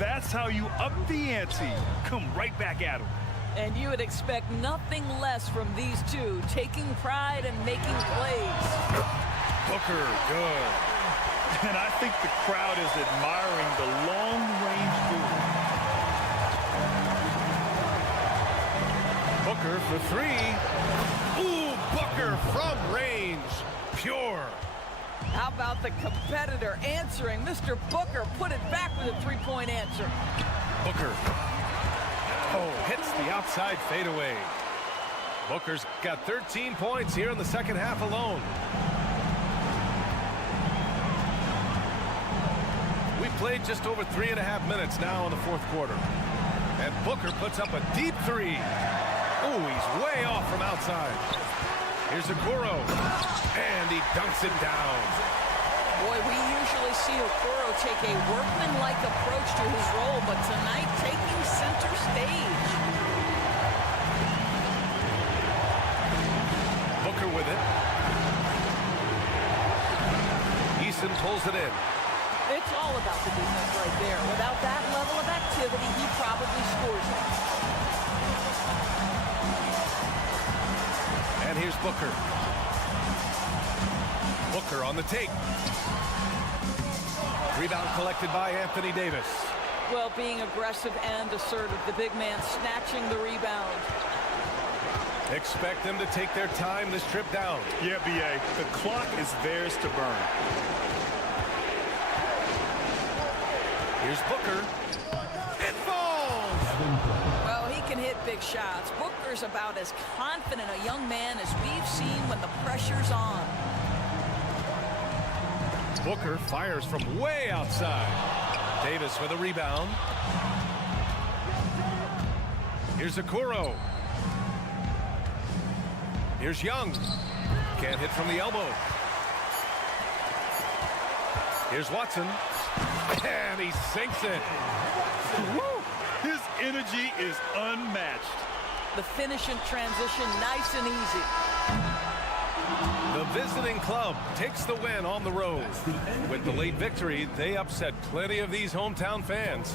That's how you up the ante. Come right back at him. And you would expect nothing less from these two, taking pride and making plays. Booker, good. And I think the crowd is admiring the long-range move. Booker for three. Ooh, Booker from range. Pure. How about the competitor answering? Mr. Booker put it back with a three-point answer. Booker. Oh, hits the outside fadeaway. Booker's got 13 points here in the second half alone. We've played just over 3.5 minutes now in the fourth quarter. And Booker puts up a deep three. Oh, he's way off from outside. Here's Okoro. And he dunks it down. Boy, we usually see Okoro take a workman-like approach to his role, but tonight taking center stage. Booker with it. Eason pulls it in. It's all about the defense right there. Without that level of activity, he probably scores it. And here's Booker. Booker on the take. Rebound collected by Anthony Davis. Well, being aggressive and assertive, the big man snatching the rebound. Expect them to take their time this trip down. Yeah, B.A., the clock is theirs to burn. Here's Booker. It falls! Well, he can hit big shots. Booker's about as confident a young man as we've seen when the pressure's on. Booker fires from way outside. Davis with a rebound. Here's Okoro. Here's Young. Can't hit from the elbow. Here's Watson. And he sinks it. Woo! His energy is unmatched. The finish in transition, nice and easy. The visiting club takes the win on the road. With the late victory, they upset plenty of these hometown fans.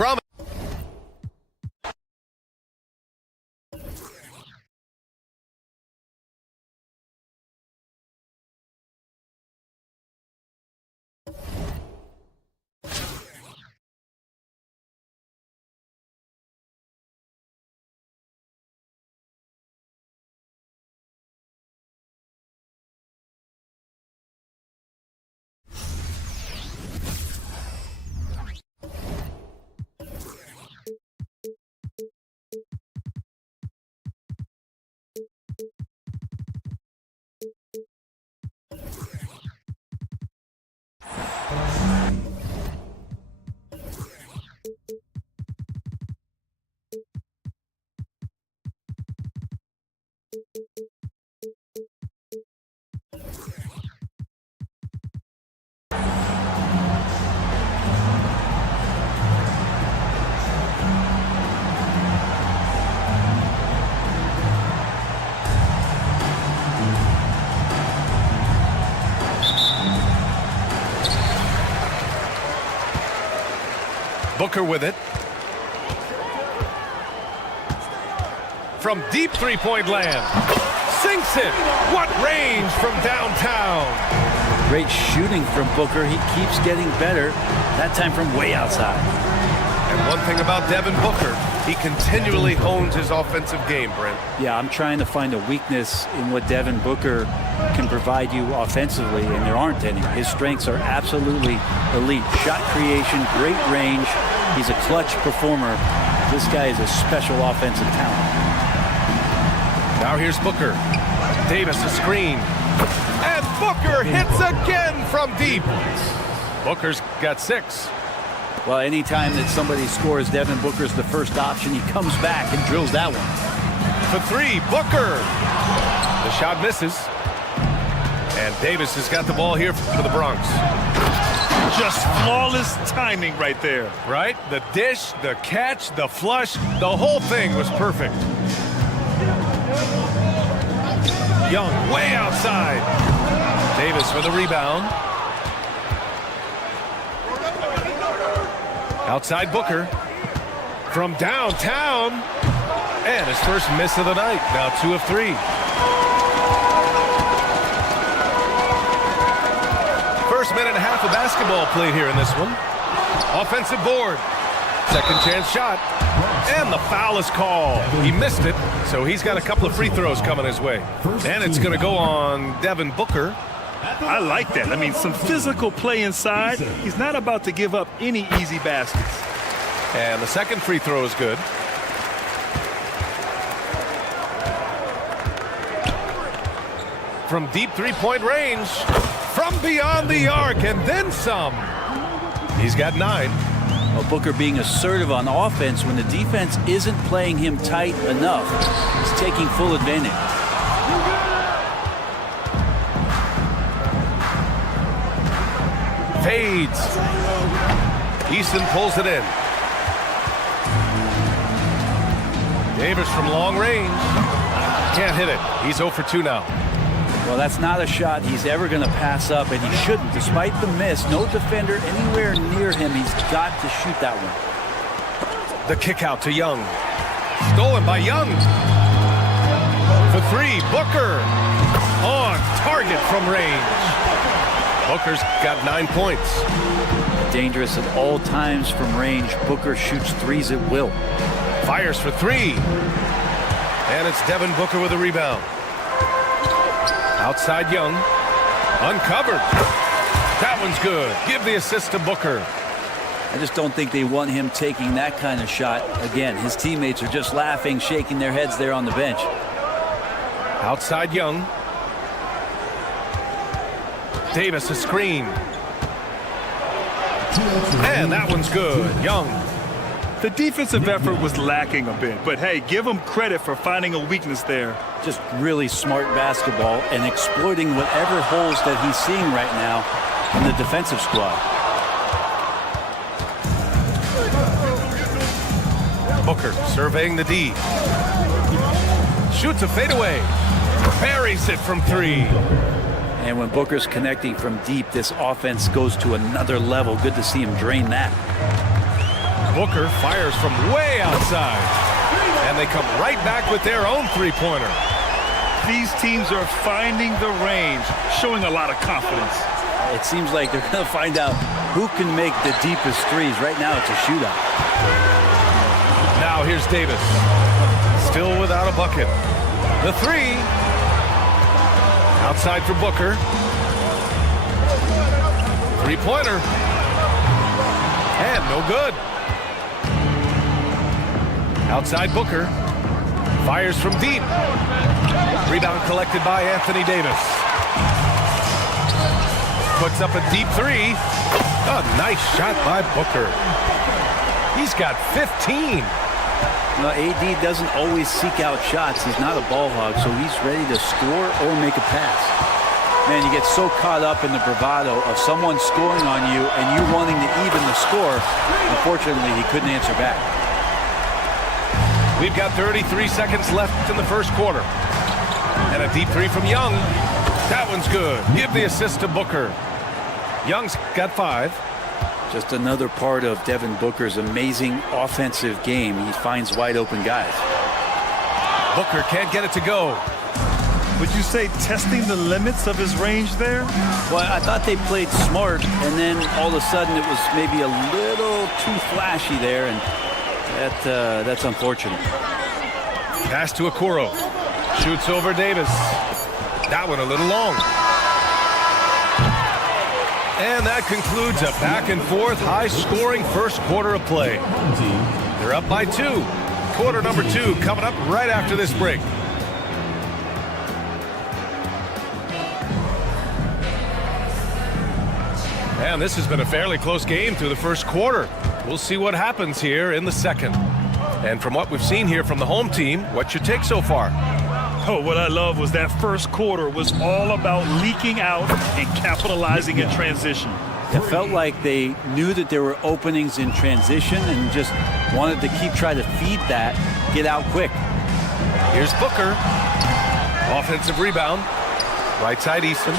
from it. Booker with it. From deep three-point land. Sinks it. What range from downtown. Great shooting from Booker. He keeps getting better, that time from way outside. And one thing about Devin Booker, he continually hones his offensive game, Brent. Yeah, I'm trying to find a weakness in what Devin Booker can provide you offensively, and there aren't any. His strengths are absolutely elite. Shot creation, great range. He's a clutch performer. This guy is a special offensive talent. Now here's Booker. Davis a screen. And Booker hits again from deep. Booker's got 6. Well, anytime that somebody scores, Devin Booker's the first option. He comes back and drills that one. For 3, Booker. The shot misses. And Davis has got the ball here for the Bronx. Just flawless timing right there. Right? The dish, the catch, the flush, the whole thing was perfect. Young way outside. Davis for the rebound. Outside Booker. From downtown. And his first miss of the night. Now 2 of 3. First minute and a half of basketball played here in this one. Offensive board. Second chance shot. And the foul is called. He missed it, so he's got a couple of free throws coming his way. And it's going to go on Devin Booker. I like that. I mean, some physical play inside. He's not about to give up any easy baskets. And the second free throw is good. From deep three-point range. From beyond the arc, and then some. He's got 9. Well, Booker being assertive on offense when the defense isn't playing him tight enough. He's taking full advantage. Fades. Easton pulls it in. Davis from long range. Can't hit it. He's 0 for 2 now. Well, that's not a shot he's ever going to pass up, and he shouldn't. Despite the miss, no defender anywhere near him. He's got to shoot that one. The kick out to Young. Stolen by Young. For 3, Booker. On target from range. Booker's got 9 points. Dangerous at all times from range. Booker shoots threes at will. Fires for 3. And it's Devin Booker with a rebound. Outside Young. Uncovered. That one's good. Give the assist to Booker. I just don't think they want him taking that kind of shot. Again, his teammates are just laughing, shaking their heads there on the bench. Outside Young. Davis a screen. And that one's good. Young. The defensive effort was lacking a bit, but hey, give him credit for finding a weakness there. Just really smart basketball and exploiting whatever holes that he's seeing right now in the defensive squad. Booker surveying the D. Shoots a fadeaway. Buries it from 3. And when Booker's connecting from deep, this offense goes to another level. Good to see him drain that. Booker fires from way outside. And they come right back with their own three-pointer. These teams are finding the range, showing a lot of confidence. It seems like they're going to find out who can make the deepest threes. Right now, it's a shootout. Now here's Davis. Still without a bucket. The three. Outside for Booker. Three-pointer. And no good. Outside Booker. Fires from deep. Rebound collected by Anthony Davis. Puts up a deep three. A nice shot by Booker. He's got 15. Well, AD doesn't always seek out shots. He's not a ball hog, so he's ready to score or make a pass. Man, you get so caught up in the bravado of someone scoring on you and you wanting to even the score. Unfortunately, he couldn't answer back. We've got 33 seconds left in the first quarter. And a deep three from Young. That one's good. Give the assist to Booker. Young's got 5. Just another part of Devin Booker's amazing offensive game. He finds wide open guys. Booker can't get it to go. Would you say testing the limits of his range there? Well, I thought they played smart, and then all of a sudden it was maybe a little too flashy there, and that's unfortunate. Pass to Okoro. Shoots over Davis. That one a little long. And that concludes a back-and-forth, high-scoring first quarter of play. They're up by 2. Quarter number 2 coming up right after this break. And this has been a fairly close game through the first quarter. We'll see what happens here in the second. And from what we've seen here from the home team, what's your take so far? Oh, what I love was that first quarter was all about leaking out and capitalizing in transition. It felt like they knew that there were openings in transition and just wanted to keep trying to feed that, get out quick. Here's Booker. Offensive rebound. Right side Easton.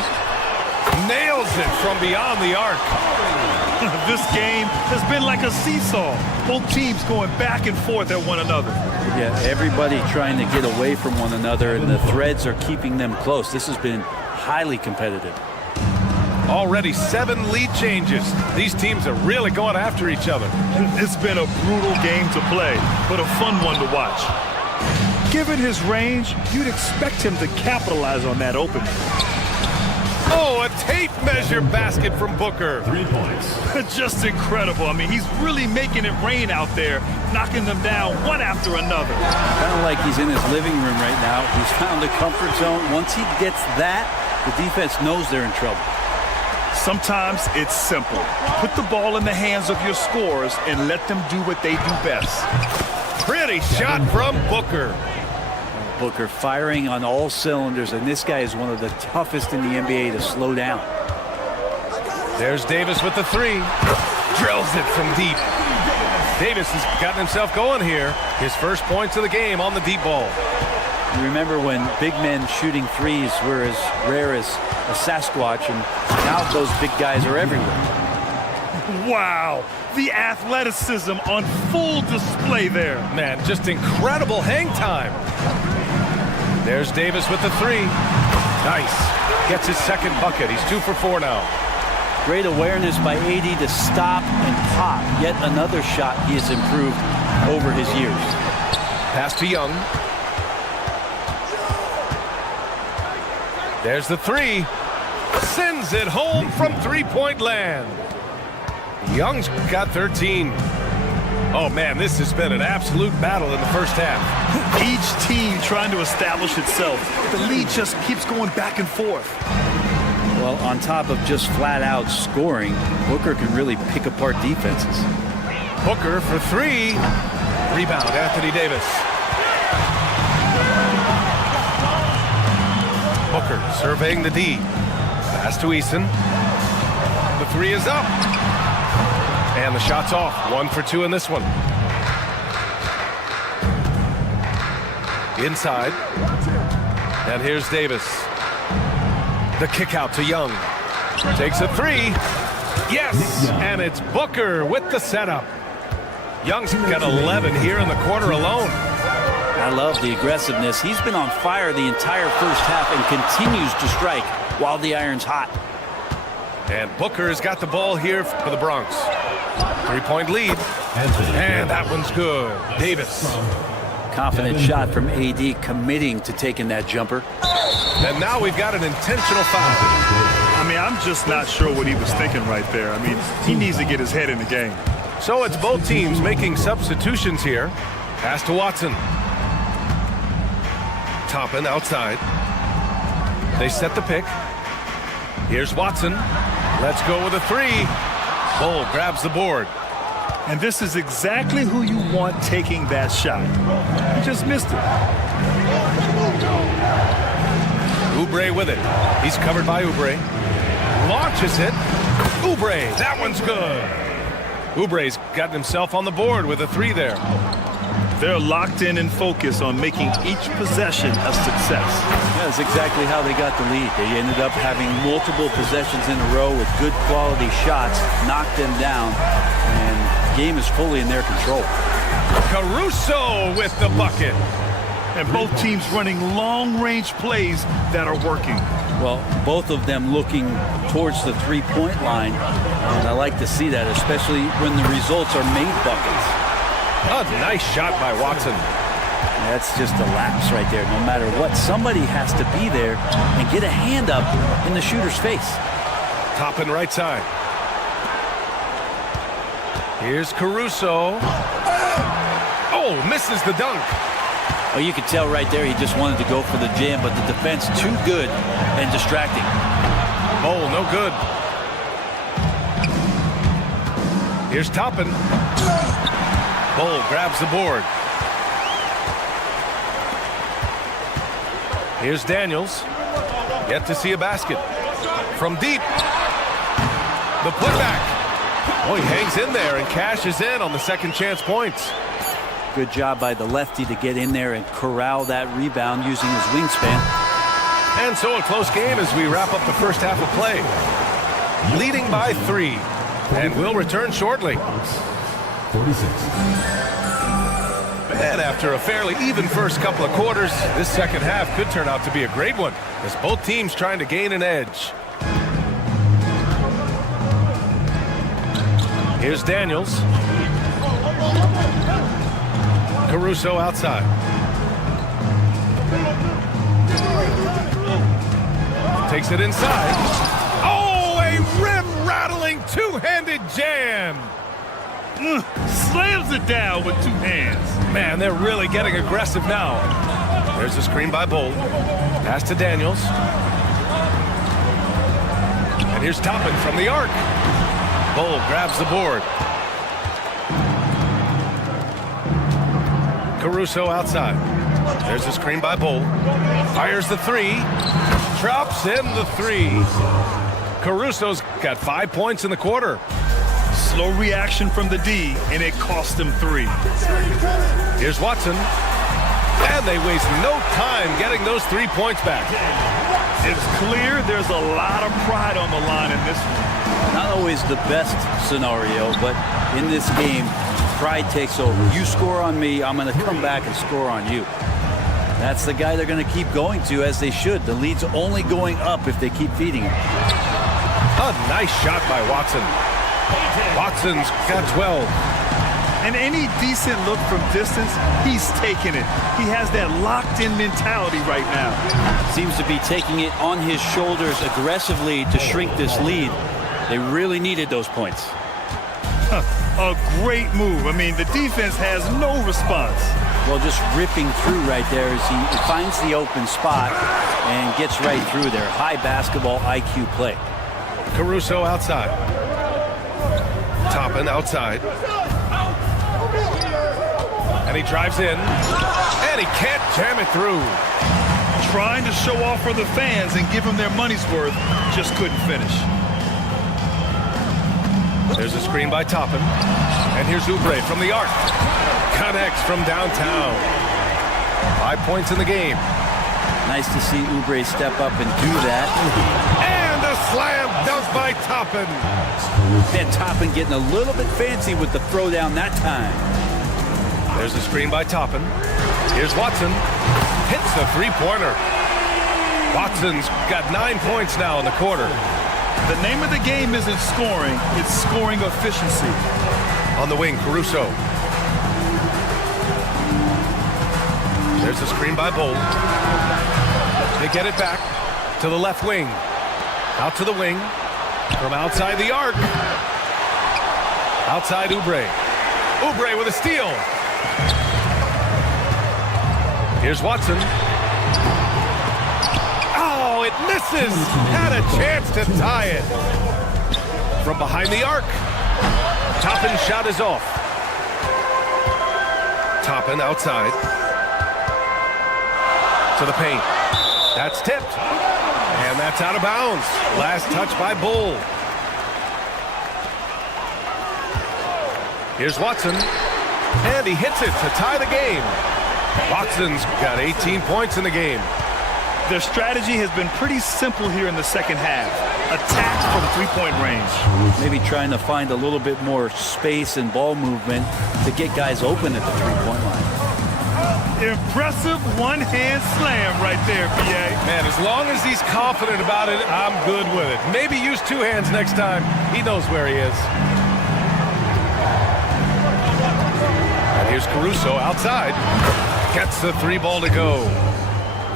Nails it from beyond the arc. This game has been like a seesaw. Both teams going back and forth at one another. Yeah, everybody trying to get away from one another, and the threads are keeping them close. This has been highly competitive. Already 7 lead changes. These teams are really going after each other. It's been a brutal game to play, but a fun one to watch. Given his range, you'd expect him to capitalize on that opening. Oh, a tape measure basket from Booker. 3 points. Just incredible. I mean, he's really making it rain out there, knocking them down one after another. Kind of like he's in his living room right now. He's found a comfort zone. Once he gets that, the defense knows they're in trouble. Sometimes it's simple. Put the ball in the hands of your scorers and let them do what they do best. Pretty shot from Booker. Booker firing on all cylinders, and this guy is one of the toughest in the NBA to slow down. There's Davis with the 3. Drills it from deep. Davis has gotten himself going here. His first points of the game on the deep ball. You remember when big men shooting threes were as rare as a Sasquatch, and now those big guys are everywhere. Wow, the athleticism on full display there. Man, just incredible hang time. There's Davis with the 3. Nice. Gets his second bucket. He's 2 for 4 now. Great awareness by AD to stop and pop. Yet another shot he has improved over his years. Pass to Young. There's the 3. Sends it home from three-point land. Young's got 13. Oh, man, this has been an absolute battle in the first half. Each team trying to establish itself. The lead just keeps going back and forth. Well, on top of just flat-out scoring, Booker can really pick apart defenses. Booker for 3. Rebound, Anthony Davis. Booker surveying the D. Pass to Eason. The 3 is up. And the shot's off. 1 for 2 in this one. Inside. And here's Davis. The kick out to Young. Takes a 3. Yes! And it's Booker with the setup. Young's got 11 here in the quarter alone. I love the aggressiveness. He's been on fire the entire first half and continues to strike while the iron's hot. And Booker has got the ball here for the Bronx. 3-point lead. And that one's good. Davis. Confident shot from AD, committing to taking that jumper. And now we've got an intentional foul. I mean, I'm just not sure what he was thinking right there. I mean, he needs to get his head in the game. So it's both teams making substitutions here. Pass to Watson. Toppin outside. They set the pick. Here's Watson. Let's go with a three. Bull grabs the board. And this is exactly who you want taking that shot. He just missed it. Oubre with it. He's covered by Oubre. Launches it. Oubre. That one's good. Oubre's gotten himself on the board with a three there. They're locked in and focused on making each possession a success. Yeah, that's exactly how they got the lead. They ended up having multiple possessions in a row with good quality shots, knocked them down, and the game is fully in their control. Caruso with the bucket. And both teams running long-range plays that are working. Well, both of them looking towards the three-point line, and I like to see that, especially when the results are made buckets. A nice shot by Watson. That's just a lapse right there. No matter what, somebody has to be there and get a hand up in the shooter's face. Toppin right side. Here's Caruso. Oh, misses the dunk. Oh, you could tell right there he just wanted to go for the jam, but the defense too good and distracting. Oh, no good. Here's Toppin. Bull grabs the board. Here's Daniels. Yet to see a basket. From deep. The putback. Oh, he hangs in there and cashes in on the second chance points. Good job by the lefty to get in there and corral that rebound using his wingspan. And so a close game as we wrap up the first half of play. Leading by 3. And we'll return shortly. 46. And after a fairly even first couple of quarters, this second half could turn out to be a great one as both teams trying to gain an edge. Here's Daniels. Caruso outside. Takes it inside. Oh, a rim-rattling two-handed jam. Slams it down with two hands. Man, they're really getting aggressive now. There's a screen by Bull. Pass to Daniels. And here's Toppin from the arc. Bull grabs the board. Caruso outside. There's a screen by Bull. Fires the three. Drops in the three. Caruso's got 5 points in the quarter. Slow reaction from the D, and it cost him 3. Here's Watson. And they waste no time getting those 3 points back. It's clear there's a lot of pride on the line in this one. Not always the best scenario, but in this game, pride takes over. You score on me, I'm going to come back and score on you. That's the guy they're going to keep going to, as they should. The lead's only going up if they keep feeding him. A nice shot by Watson. Watson's got 12. And any decent look from distance, he's taking it. He has that locked-in mentality right now. Seems to be taking it on his shoulders aggressively to shrink this lead. They really needed those points. A great move. I mean, the defense has no response. Well, just ripping through right there as he finds the open spot and gets right through there. High basketball IQ play. Caruso outside. Toppin outside. And he drives in. And he can't jam it through. Trying to show off for the fans and give them their money's worth, just couldn't finish. There's a screen by Toppin. And here's Oubre from the arc. Connects from downtown. 5 points in the game. Nice to see Oubre step up and do that. And a slam dunk by Toppin. And Toppin getting a little bit fancy with the throwdown that time. There's a screen by Toppin. Here's Watson. Hits a three-pointer. Watson's got 9 points now in the quarter. The name of the game isn't scoring, it's scoring efficiency. On the wing, Caruso. There's a screen by Bull. They get it back to the left wing. Out to the wing. From outside the arc. Outside Oubre. Oubre with a steal. Here's Watson. Oh, it misses. Had a chance to tie it. From behind the arc. Toppin shot is off. Toppin outside. To the paint. That's tipped. And that's out of bounds. Last touch by Bull. Here's Watson. And he hits it to tie the game. Watson's got 18 points in the game. Their strategy has been pretty simple here in the second half. Attack from three-point range. Maybe trying to find a little bit more space and ball movement to get guys open at the three-point line. Impressive one-hand slam right there, PA. Man, as long as he's confident about it, I'm good with it. Maybe use two hands next time. He knows where he is. And here's Caruso outside. Gets the three ball to go.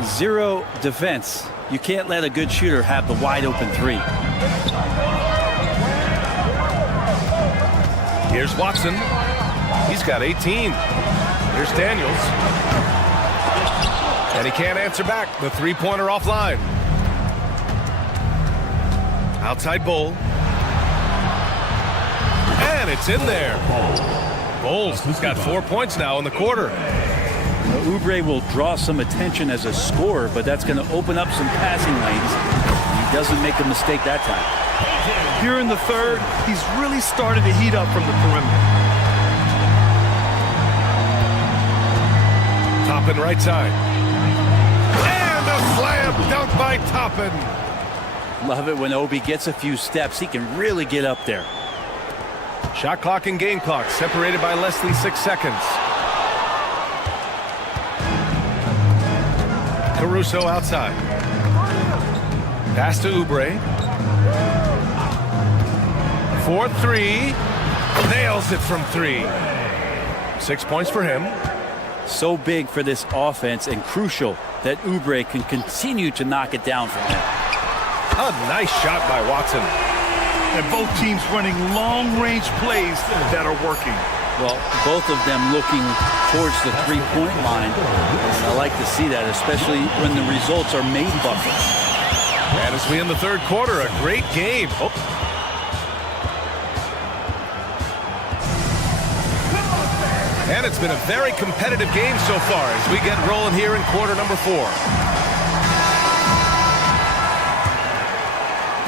Zero defense. You can't let a good shooter have the wide open three. Here's Watson. He's got 18. Here's Daniels. And he can't answer back. The three-pointer offline. Outside Bull. And it's in there. Bull's got 4 points now in the quarter. Oubre will draw some attention as a scorer, but that's going to open up some passing lanes. He doesn't make a mistake that time. Here in the third, he's really started to heat up from the perimeter. Toppin right side. And a slam dunk by Toppin. Love it when Obi gets a few steps. He can really get up there. Shot clock and game clock separated by less than 6 seconds. Caruso outside. Pass to Oubre. 4-3. Nails it from 3. 6 points for him. So big for this offense and crucial that Oubre can continue to knock it down from him. A nice shot by Watson. And both teams running long-range plays that are working. Well, both of them looking towards the three-point line. And I like to see that, especially when the results are made buckets. And as we end the third quarter, a great game. Oh. And it's been a very competitive game so far as we get rolling here in quarter number 4.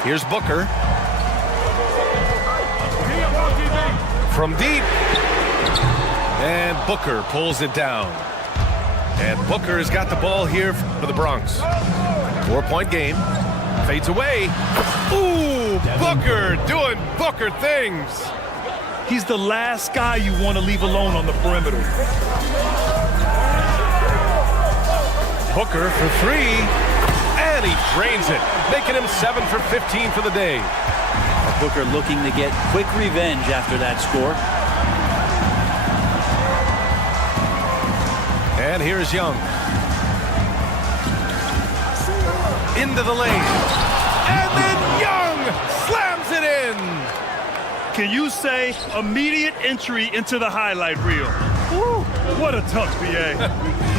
Here's Booker. From deep. And Booker pulls it down. And Booker has got the ball here for the Bronx. 4-point game. Fades away. Ooh, Booker doing Booker things. He's the last guy you want to leave alone on the perimeter. Booker for 3. And he drains it, making him 7 for 15 for the day. Booker looking to get quick revenge after that score. And here's Young. Into the lane. And then Young slams it in. Can you say immediate entry into the highlight reel? Woo, what a tough PA.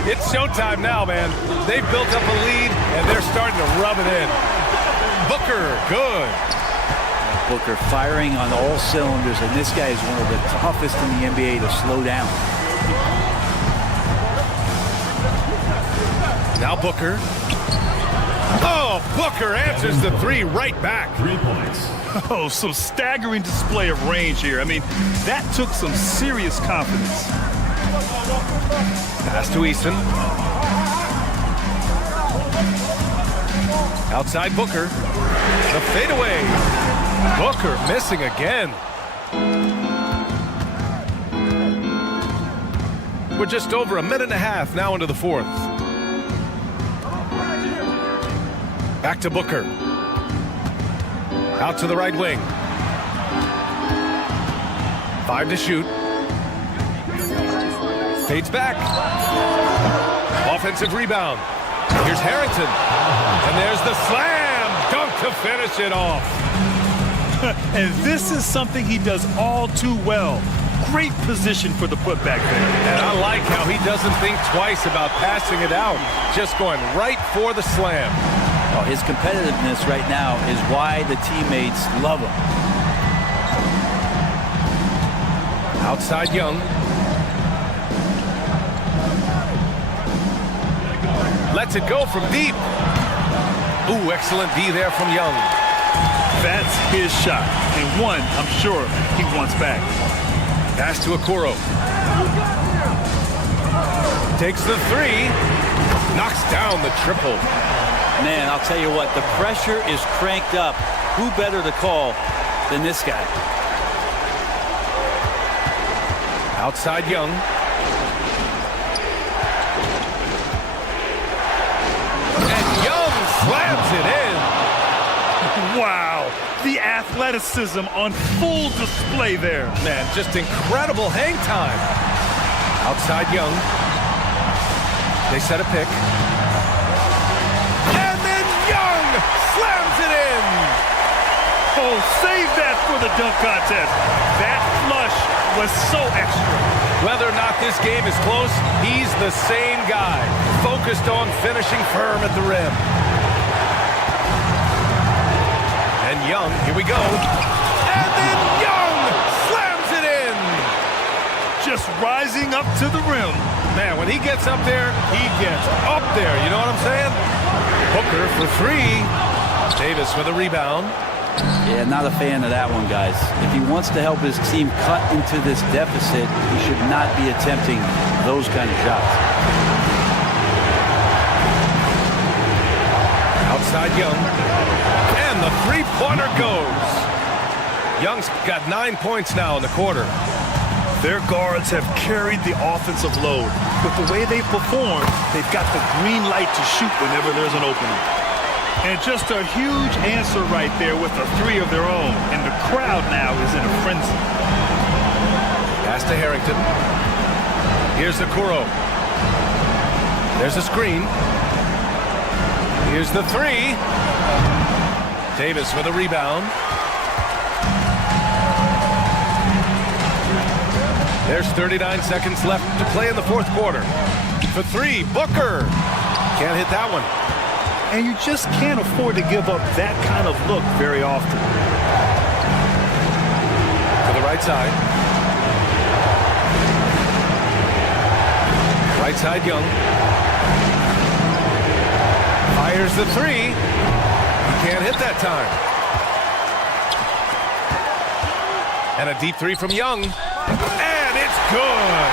It's showtime now, man. They've built up a lead, and they're starting to rub it in. Booker, good. Booker firing on all cylinders, and this guy is one of the toughest in the NBA to slow down. Now Booker. Oh, Booker answers the 3 right back. 3 points. Oh, some staggering display of range here. I mean, that took some serious confidence. Pass to Easton. Outside Booker. The fadeaway. Booker missing again. We're just over a minute and a half now into the fourth. Back to Booker. Out to the right wing. 5 to shoot. Fades back. Offensive rebound. Here's Harrington. And there's the slam dunk to finish it off. And this is something he does all too well. Great position for the putback there. And I like how he doesn't think twice about passing it out. Just going right for the slam. Oh, his competitiveness right now is why the teammates love him. Outside Young. Lets it go from deep. Ooh, excellent D there from Young. That's his shot. And one, I'm sure, he wants back. Pass to Okoro. Takes the 3. Knocks down the triple. Man, I'll tell you what, the pressure is cranked up. Who better to call than this guy? Outside Young. And Young slams it in. Wow, the athleticism on full display there. Man, just incredible hang time. Outside Young. They set a pick. And then Young slams it in. Oh, save that for the dunk contest. That flush was so extra. Whether or not this game is close, he's the same guy, focused on finishing firm at the rim. And Young, here we go. And then Young slams it in. Just rising up to the rim. Man, when he gets up there, he gets up there. You know what I'm saying? Booker for 3. Davis with a rebound. Yeah, not a fan of that one, guys. If he wants to help his team cut into this deficit, he should not be attempting those kind of shots. Outside Young. And the 3-pointer goes. Young's got 9 points now in the quarter. Their guards have carried the offensive load. With the way they perform, they've got the green light to shoot whenever there's an opening. And just a huge answer right there with a 3 of their own. And the crowd now is in a frenzy. Pass to Harrington. Here's Okoro. There's a screen. Here's the 3. Davis with a rebound. There's 39 seconds left to play in the fourth quarter. For 3, Booker. Can't hit that one. And you just can't afford to give up that kind of look very often. To the right side. Right side Young. Fires the 3. He can't hit that time. And a deep 3 from Young. And it's good.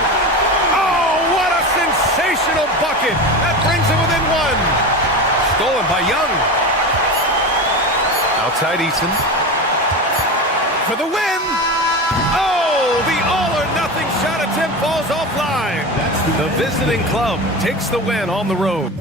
Oh, what a sensational bucket. That brings him within 1. Stolen by Young. Outside Eason. For the win. Oh, the all-or-nothing shot attempt falls offline. The visiting club takes the win on the road.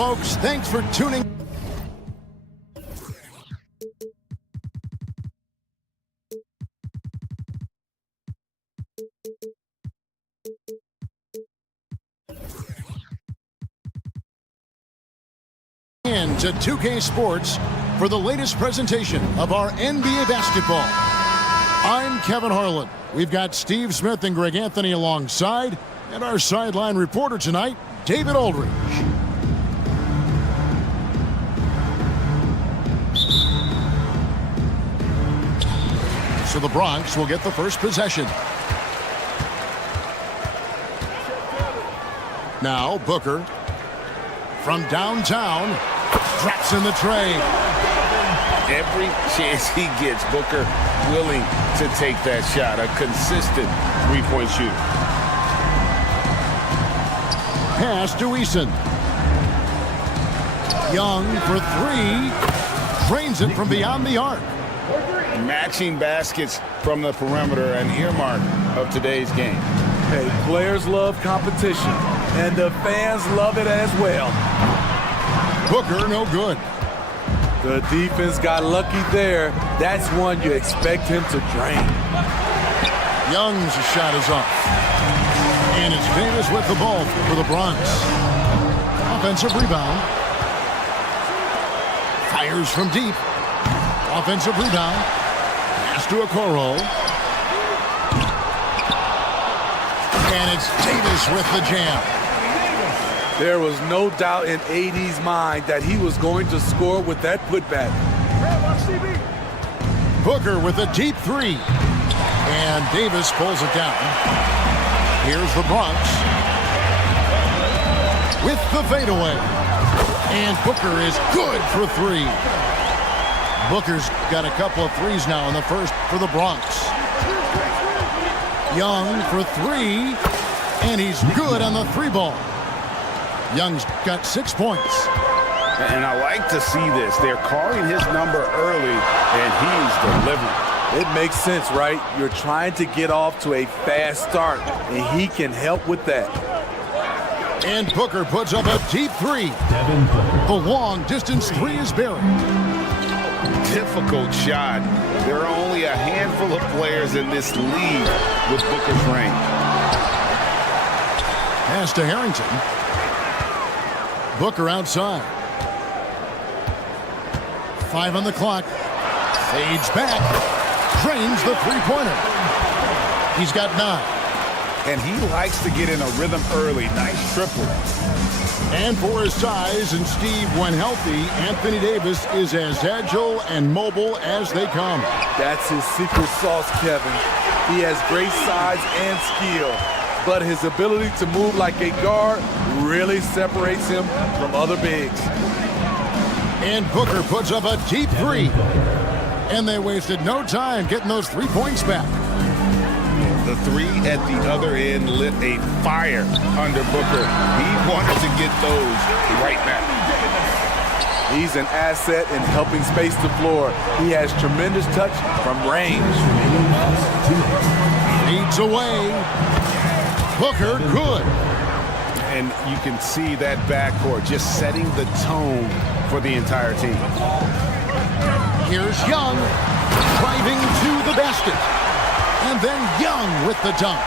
folks. Thanks for tuning. To 2K Sports for the latest presentation of our NBA basketball. I'm Kevin Harlan. We've got Steve Smith and Greg Anthony alongside, and our sideline reporter tonight, David Aldridge. So the Bronx will get the first possession. Now Booker from downtown. Drops in the tray. Every chance he gets, Booker willing to take that shot. A consistent three-point shooter. Pass to Eason. Young for three. Drains it from beyond the arc. Matching baskets from the perimeter, an earmark of today's game. Hey, players love competition, and the fans love it as well. Booker, no good. The defense got lucky there. That's one you expect him to drain. Young's shot is off. And it's Davis with the ball for the Bronx. Offensive rebound. Fires from deep. Offensive rebound. Pass to Okoro. And it's Davis with the jam. There was no doubt in AD's mind that he was going to score with that putback. Booker with a deep three. And Davis pulls it down. Here's the Bronx with the fadeaway. And Booker is good for three. Booker's got a couple of threes now in the first for the Bronx. Young for three. And he's good on the three ball. Young's got 6 points. And I like to see this. They're calling his number early, and he's delivering. It makes sense, right? You're trying to get off to a fast start, and he can help with that. And Booker puts up a deep three. The long-distance three is buried. Difficult shot. There are only a handful of players in this league with Booker's range. Pass to Harrington. Booker outside. 5 on the clock. Fades back. Drains the three-pointer. He's got 9. And he likes to get in a rhythm early. Nice triple. And for his size and Steve, when healthy, Anthony Davis is as agile and mobile as they come. That's his secret sauce, Kevin. He has great size and skill, but his ability to move like a guard really separates him from other bigs. And Booker puts up a deep three. And they wasted no time getting those 3 points back. The three at the other end lit a fire under Booker. He wanted to get those right back. He's an asset in helping space the floor. He has tremendous touch from range. Leads away. Booker good. And you can see that backcourt just setting the tone for the entire team. Here's Young driving to the basket. And then Young with the dunk.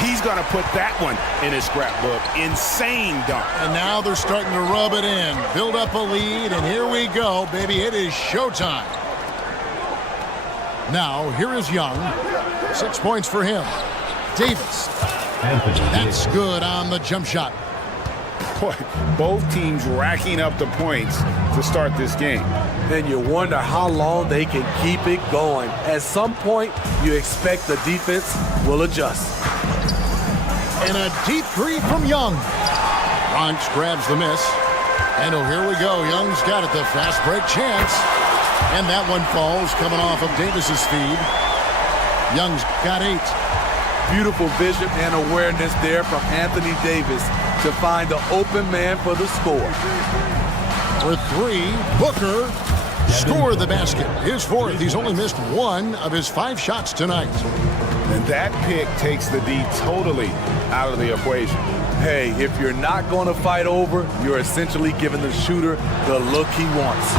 He's going to put that one in his scrapbook. Insane dunk. And now they're starting to rub it in. Build up a lead, and here we go, baby. It is showtime. Now, here is Young. 6 points for him. Davis. That's good on the jump shot. Boy, both teams racking up the points to start this game. Then you wonder how long they can keep it going. At some point, you expect the defense will adjust. And a deep three from Young. Bronx grabs the miss. And oh, here we go. Young's got it, the fast break chance. And that one falls, coming off of Davis's feed. Young's got 8. Beautiful vision and awareness there from Anthony Davis to find the open man for the score. For 3, Booker scored the basket. His 4th. He's only missed 1 of his 5 shots tonight. And that pick takes the D totally out of the equation. Hey, if you're not going to fight over, you're essentially giving the shooter the look he wants.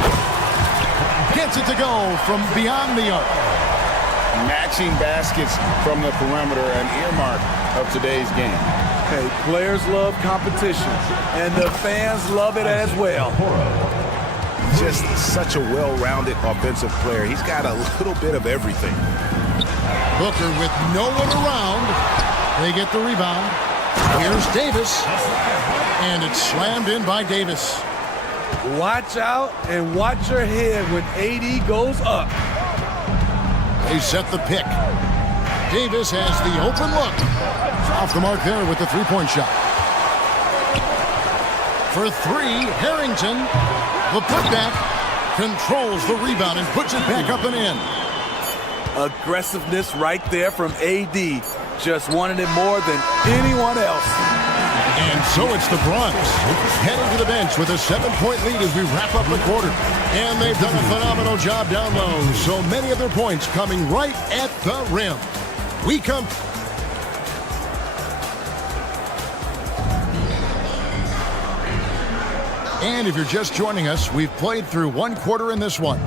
Gets it to go from beyond the arc. Matching baskets from the perimeter, an earmark of today's game. Hey, players love competition, and the fans love it as well. Just such a well-rounded offensive player. He's got a little bit of everything. Booker with no one around. They get the rebound. Here's Davis. And it's slammed in by Davis. Watch out and watch your head when AD goes up. They set the pick. Davis has the open look. Off the mark there with the three-point shot. For three, Harrington. The putback controls the rebound and puts it back up and in. Aggressiveness right there from AD. Just wanted it more than anyone else. And so it's the Bronx heading to the bench with a 7-point lead as we wrap up the quarter. And they've done a phenomenal job down low. So many of their points coming right at the rim. We come... And if you're just joining us, we've played through one quarter in this one.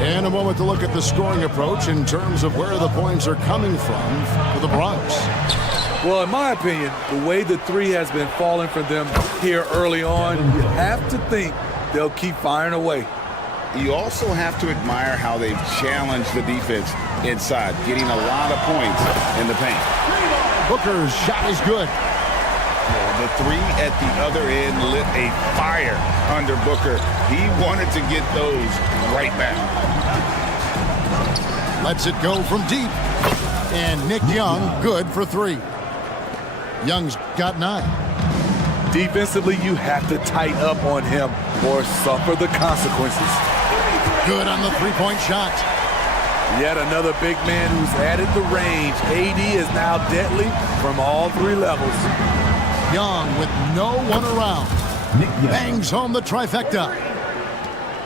And a moment to look at the scoring approach in terms of where the points are coming from for the Bronx. Well, in my opinion, the way the three has been falling for them here early on, you have to think they'll keep firing away. You also have to admire how they've challenged the defense inside, getting a lot of points in the paint. Booker's shot is good. The three at the other end lit a fire under Booker. He wanted to get those right back. Lets it go from deep. And Nick Young, good for three. Young's got 9. Defensively, you have to tighten up on him or suffer the consequences. Good on the three-point shot. Yet another big man who's added the range. AD is now deadly from all 3 levels. Young with no one around. Bangs home the trifecta.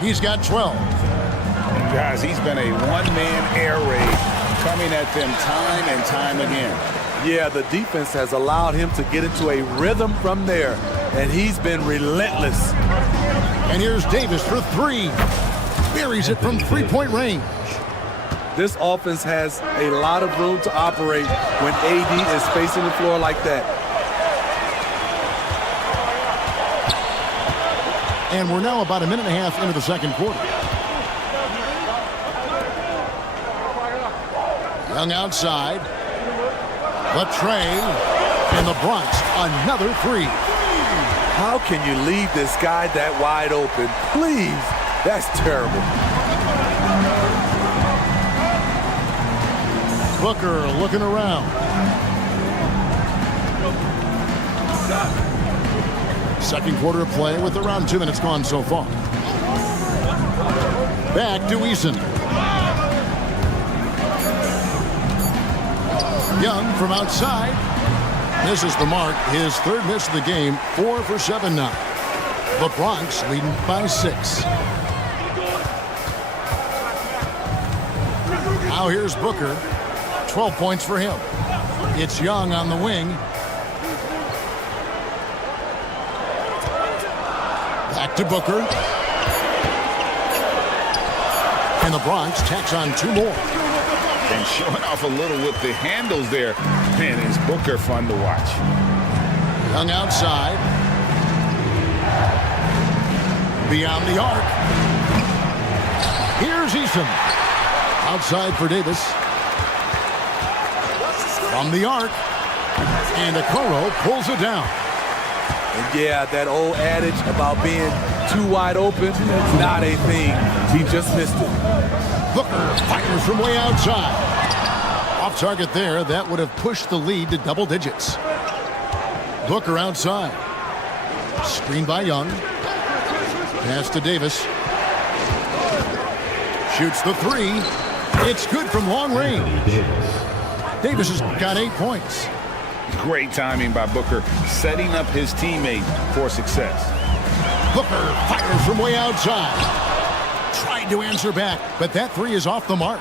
He's got 12. Guys, he's been a one-man air raid coming at them time and time again. Yeah, the defense has allowed him to get into a rhythm from there, and he's been relentless. And here's Davis for 3. Buries it from three-point range. This offense has a lot of room to operate when AD is facing the floor like that. And we're now about a minute and a half into the second quarter. Young outside. The tray. And the Bronx, another 3. How can you leave this guy that wide open? Please, that's terrible. Booker looking around. Second quarter of play with around 2 minutes gone so far. Back to Eason. Young from outside. Misses the mark. His 3rd miss of the game. 4 for 7 now. The Bronx leading by 6. Now here's Booker. 12 points for him. It's Young on the wing. Back to Booker. And the Bronx tacks on 2 more. And showing off a little with the handles there. Man, is Booker fun to watch. Young outside. Beyond the arc. Here's Eason. Outside for Davis. From the arc. And Okoro pulls it down. And yeah, that old adage about being too wide open is not a thing. He just missed it. Booker fires from way outside. Off target there. That would have pushed the lead to double digits. Booker outside. Screen by Young. Pass to Davis. Shoots the 3. It's good from long range. Davis has got 8 points. Great timing by Booker, setting up his teammate for success. Booker fires from way outside. Tried to answer back, but that 3 is off the mark.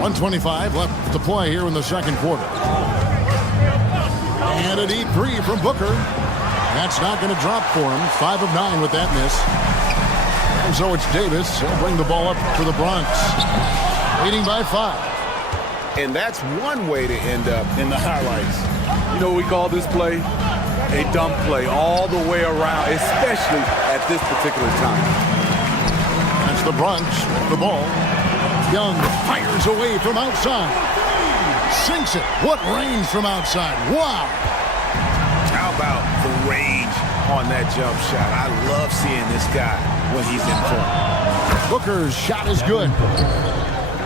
1:25 left to play here in the second quarter. And a deep three from Booker. That's not going to drop for him. 5 of 9 with that miss. And so it's Davis. He'll bring the ball up for the Bronx. Leading by 5. And that's one way to end up in the highlights. You know what we call this play? A dump play all the way around, especially at this particular time. That's the Bronx with the ball. Young fires away from outside. Sinks it. What range from outside. Wow. How about the range on that jump shot? I love seeing this guy when he's in form. Booker's shot is good.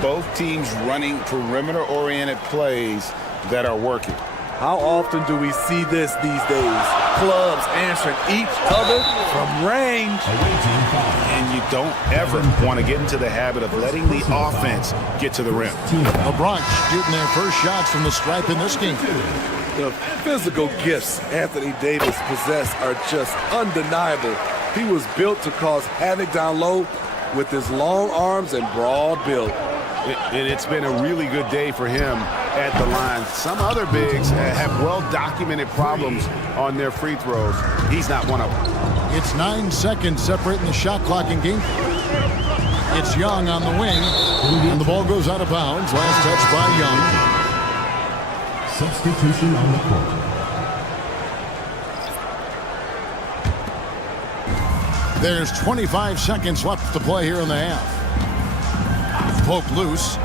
Both teams running perimeter-oriented plays that are working. How often do we see this these days? Clubs answering each other from range. And you don't ever want to get into the habit of letting the offense get to the rim. The Bronx shooting their first shots from the stripe in this game. The physical gifts Anthony Davis possesses are just undeniable. He was built to cause havoc down low with his long arms and broad build. It's been a really good day for him at the line. Some other bigs have well-documented problems on their free throws. He's not one of them. It's 9 seconds separating the shot clock in game. It's Young on the wing, and the ball goes out of bounds. Last touch by Young. Substitution on the court. There's 25 seconds left to play here in the half. Poke loose.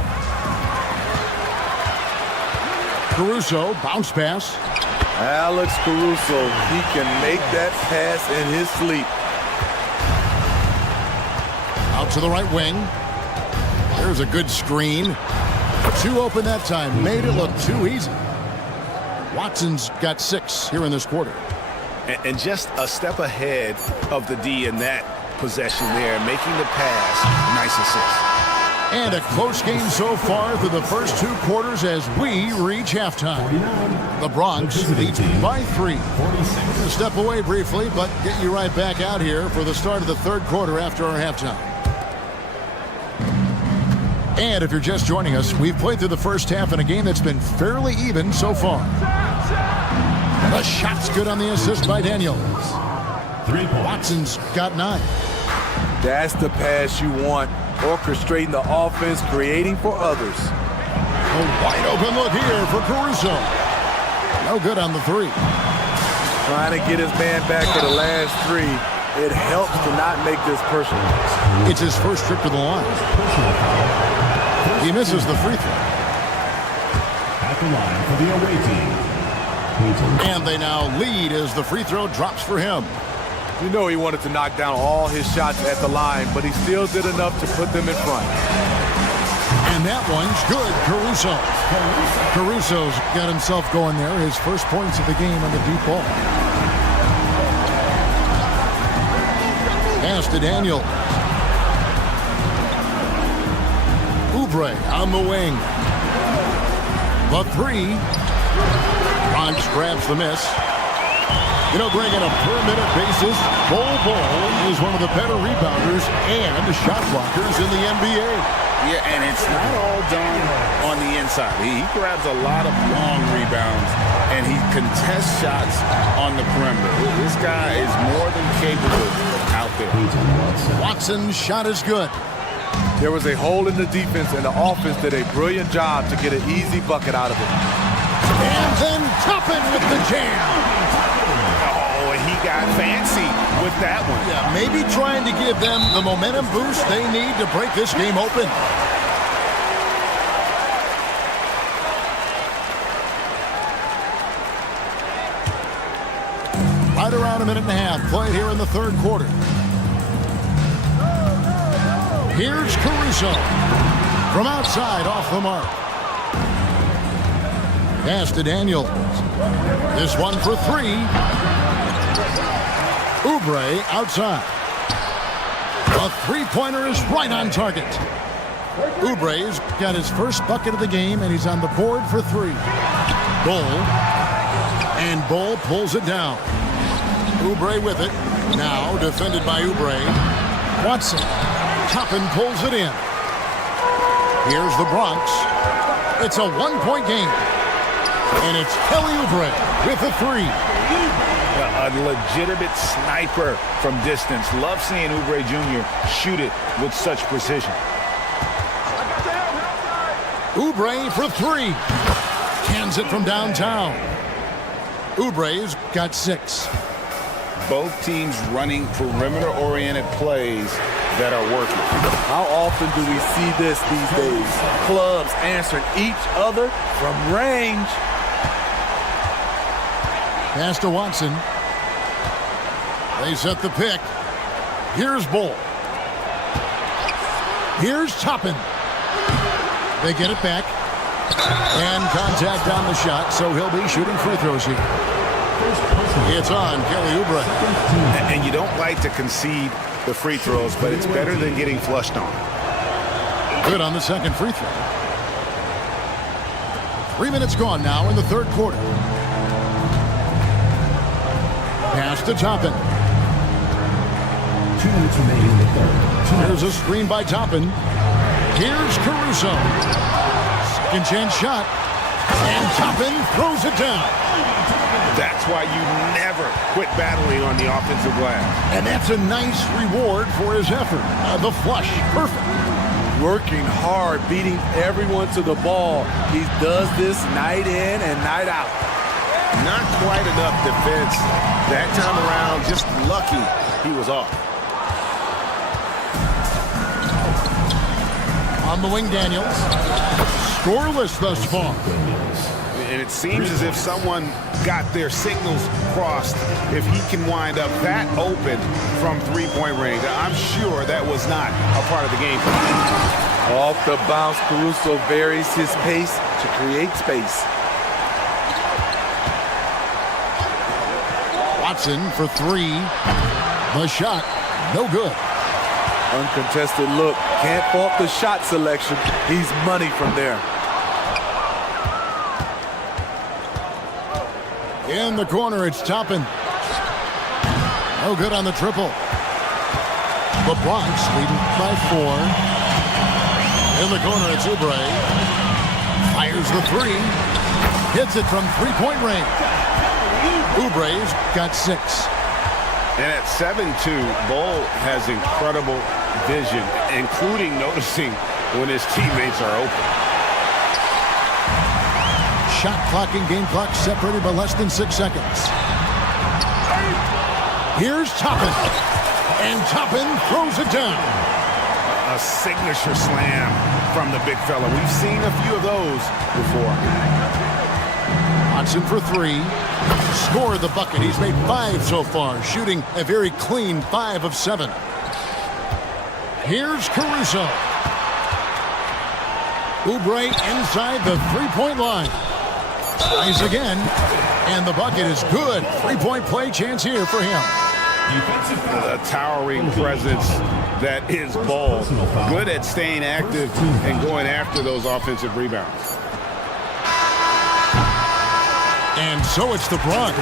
Caruso, bounce pass. Alex Caruso, he can make that pass in his sleep. Out to the right wing. There's a good screen. 2 open that time. Made it look too easy. Watson's got 6 here in this quarter. And just a step ahead of the D in that possession there, making the pass. Nice assist. And a close game so far through the first 2 quarters as we reach halftime. The Bronx leads by 3. We'll step away briefly, but get you right back out here for the start of the 3rd quarter after our halftime. And if you're just joining us, we've played through the first half in a game that's been fairly even so far. The shot's good on the assist by Daniels. Watson's got 9. That's the pass you want. Orchestrating the offense, creating for others. A wide open look here for Caruso. No good on the 3. Trying to get his man back for the last 3. It helps to not make this personal. It's his first trip to the line. He misses the free throw. At the line for the away team. And they now lead as the free throw drops for him. You know he wanted to knock down all his shots at the line, but he still did enough to put them in front. And that one's good, Caruso. Caruso's got himself going there. His first points of the game on the deep ball. Pass to Daniel. Oubre on the wing. The 3. Bronx grabs the miss. You know, Greg, on a per-minute basis, Bol is one of the better rebounders and shot blockers in the NBA. Yeah, and it's not all done on the inside. He grabs a lot of long rebounds, and he contests shots on the perimeter. This guy is more than capable out there. Watson's shot is good. There was a hole in the defense, and the offense did a brilliant job to get an easy bucket out of it. And then Toppin with the jam. He got fancy with that one. Yeah, maybe trying to give them the momentum boost they need to break this game open. Right around a minute and a half played here in the 3rd quarter. Here's Caruso from outside off the mark. Pass to Daniels. This one for 3. Oubre outside. A 3-pointer is right on target. Oubre's got his first bucket of the game, and he's on the board for 3. Bol pulls it down. Oubre with it. Now defended by Oubre. Watson. Toppin pulls it in. Here's the Bronx. It's a 1-point game. And it's Kelly Oubre. with a three. A legitimate sniper from distance. Love seeing Oubre Jr. shoot it with such precision. Oubre for three. Cans it from downtown. Oubre's got 6. Both teams running perimeter-oriented plays that are working. How often do we see this these days? Clubs answering each other from range. Pass to Watson. They set the pick. Here's Bull. Here's Toppin. They get it back. And contact on the shot, so he'll be shooting free throws here. It's on Kelly Oubre. And you don't like to concede the free throws, but it's better than getting flushed on. Good on the second free throw. 3 minutes gone now in the third quarter. Pass to Toppin. 2 minutes remaining in the third. Here's a screen by Toppin. Here's Caruso. Second chance shot. And Toppin throws it down. That's why you never quit battling on the offensive glass. And that's a nice reward for his effort. The flush, perfect. Working hard, beating everyone to the ball. He does this night in and night out. Not quite enough defense. That time around, just lucky he was off. On the wing, Daniels. Scoreless thus far. And it seems as if someone got their signals crossed if he can wind up that open from three-point range. I'm sure that was not a part of the game. Off the bounce, Caruso varies his pace to create space. Watson for three. The shot, no good. Uncontested look. Can't fault the shot selection. He's money from there. In the corner, it's Toppin. No good on the triple. The Bronx leading by 4. In the corner, it's Oubre. Fires the three. Hits it from three-point range. Oubre's got 6. And at 7'2", Bull has incredible vision, including noticing when his teammates are open. Shot clock and game clock separated by less than 6 seconds. Here's Toppin. And Toppin throws it down. A signature slam from the big fella. We've seen a few of those before. Watson for 3. Scored the bucket. He's made 5 so far, shooting a very clean 5 of 7. Here's Caruso. Oubre inside the three-point line. Tries again, and the bucket is good. Three-point play chance here for him. A towering presence that is Bull. Good at staying active and going after those offensive rebounds. And so it's the Bronx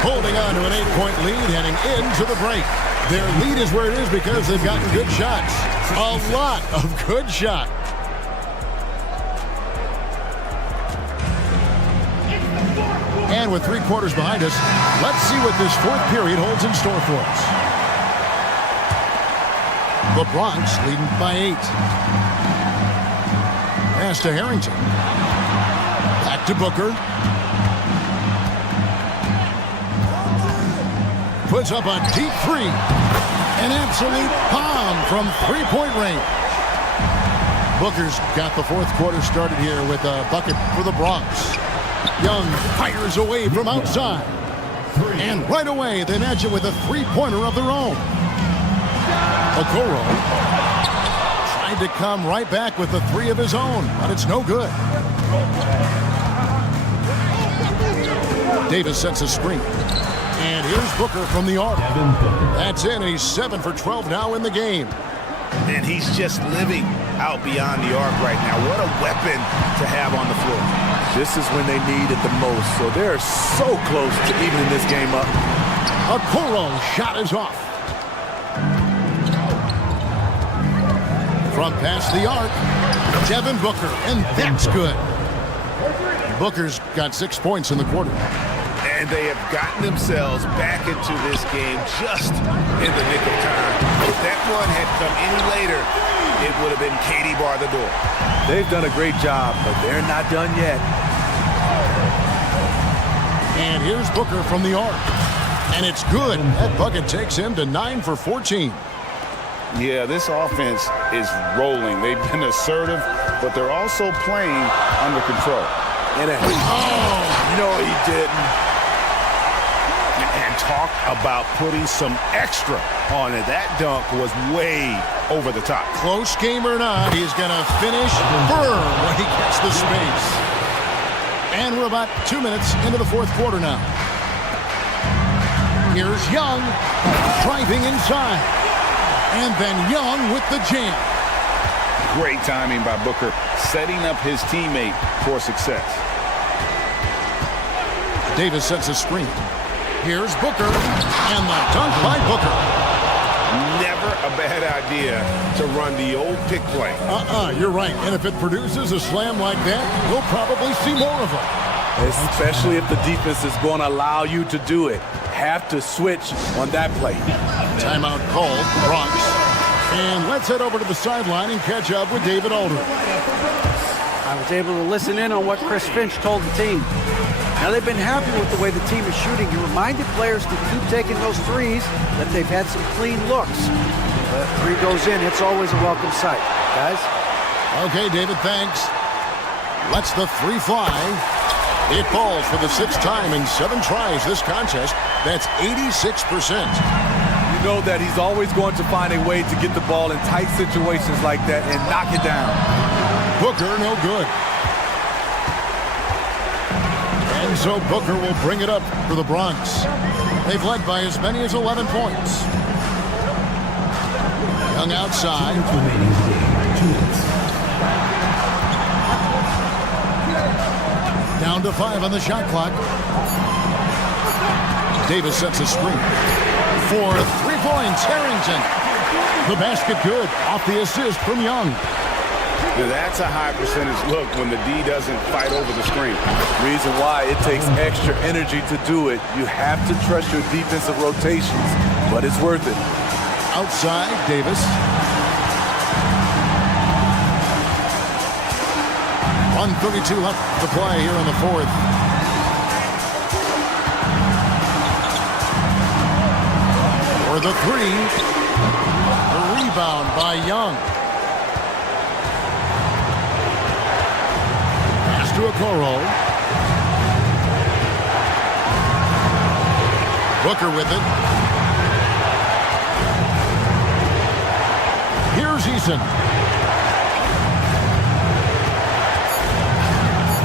holding on to an 8-point lead heading into the break. Their lead is where it is because they've gotten good shots. A lot of good shots. And with 3 quarters behind us, let's see what this fourth period holds in store for us. The Bronx leading by 8. Pass to Harrington. Back to Booker. Puts up a deep 3. An absolute bomb from three-point range. Booker's got the fourth quarter started here with a bucket for the Bronx. Young fires away from outside. And right away, they match it with a three-pointer of their own. Okoro tried to come right back with a 3 of his own, but it's no good. Davis sets a screen. And here's Booker from the arc. That's in, and he's 7 for 12 now in the game. And he's just living out beyond the arc right now. What a weapon to have on the floor. This is when they need it the most, so they're so close to evening this game up. Okoro shot is off. From past the arc, Devin Booker, and that's good. Booker's got 6 points in the quarter. And And they have gotten themselves back into this game just in the nick of time. If that one had come any later, it would have been Katie bar the door. They've done a great job, but they're not done yet. And here's Booker from the arc. And it's good. That bucket takes him to 9 for 14. Yeah, this offense is rolling. They've been assertive, but they're also playing under control. No, he didn't. And talk about putting some extra on it. That dunk was way over the top. Close game or not, he's going to finish firm when he gets the space. And we're about 2 minutes into the fourth quarter now. Here's Young driving inside. And then Young with the jam. Great timing by Booker, setting up his teammate for success. Davis sets a screen. Here's Booker, and the dunk by Booker. Never a bad idea to run the old pick play. You're right. And if it produces a slam like that, we'll probably see more of them. Especially if the defense is going to allow you to do it. Have to switch on that play. Timeout called, Bronx. And let's head over to the sideline and catch up with David Aldridge. I was able to listen in on what Chris Finch told the team. Now they've been happy with the way the team is shooting. He reminded players to keep taking those threes, that they've had some clean looks. Three goes in, it's always a welcome sight. Guys? Okay, David, thanks. Lets the three fly. It falls for the sixth time in 7 tries this contest. That's 86%. You know that he's always going to find a way to get the ball in tight situations like that and knock it down. Booker, no good. And so Booker will bring it up for the Bronx. They've led by as many as 11 points. Young outside. Down to 5 on the shot clock. Davis sets a screen. For 3 points, Harrington. The basket good. Off the assist from Young. Now that's a high percentage look when the D doesn't fight over the screen. Reason why it takes extra energy to do it. You have to trust your defensive rotations, but it's worth it. Outside, Davis. 1:32 left to play here in the fourth. For the three. The rebound by Young. Pass to Okoro. Booker with it. Here's Eason.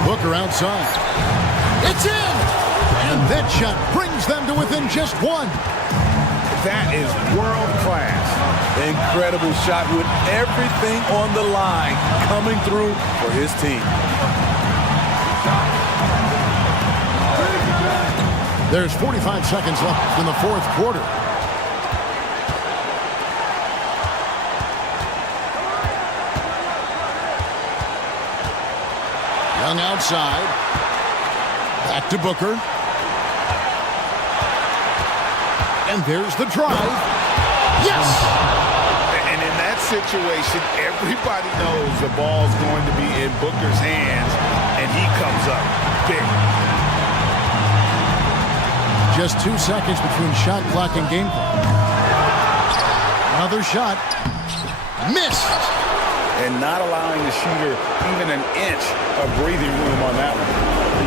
Booker outside. It's in! And that shot brings them to within just 1. That is world class. Incredible shot with everything on the line coming through for his team. There's 45 seconds left in the fourth quarter. Young outside. Back to Booker. And there's the drive. Yes! And in that situation, everybody knows the ball's going to be in Booker's hands, and he comes up big. Just 2 seconds between shot clock and game clock. Another shot. Missed! And not allowing the shooter even an inch of breathing room on that one.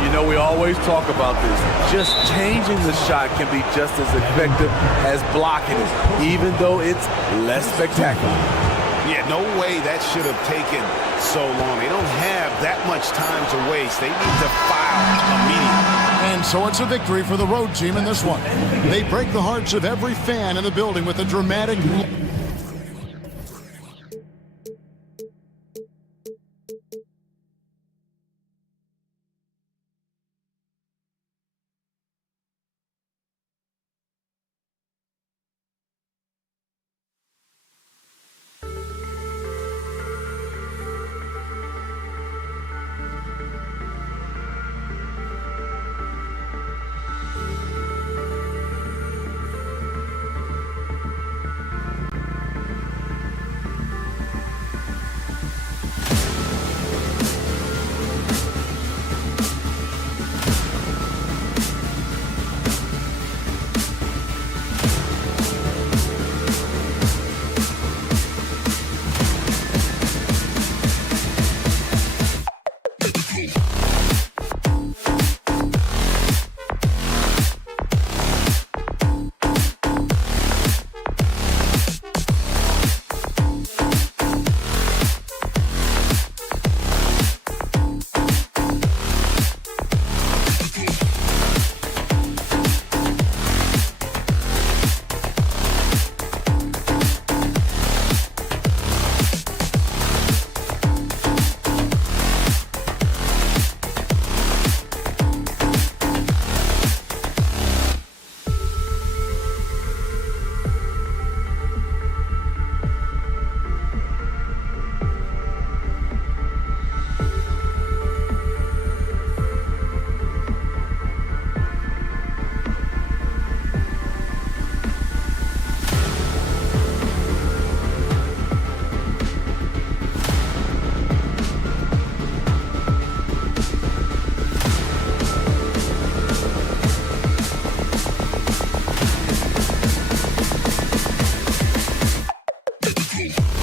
You know, we always talk about this. Just changing the shot can be just as effective as blocking it, even though it's less spectacular. Yeah, no way that should have taken so long. They don't have that much time to waste. They need to foul immediately. And so it's a victory for the road team in this one. They break the hearts of every fan in the building with a dramatic... away.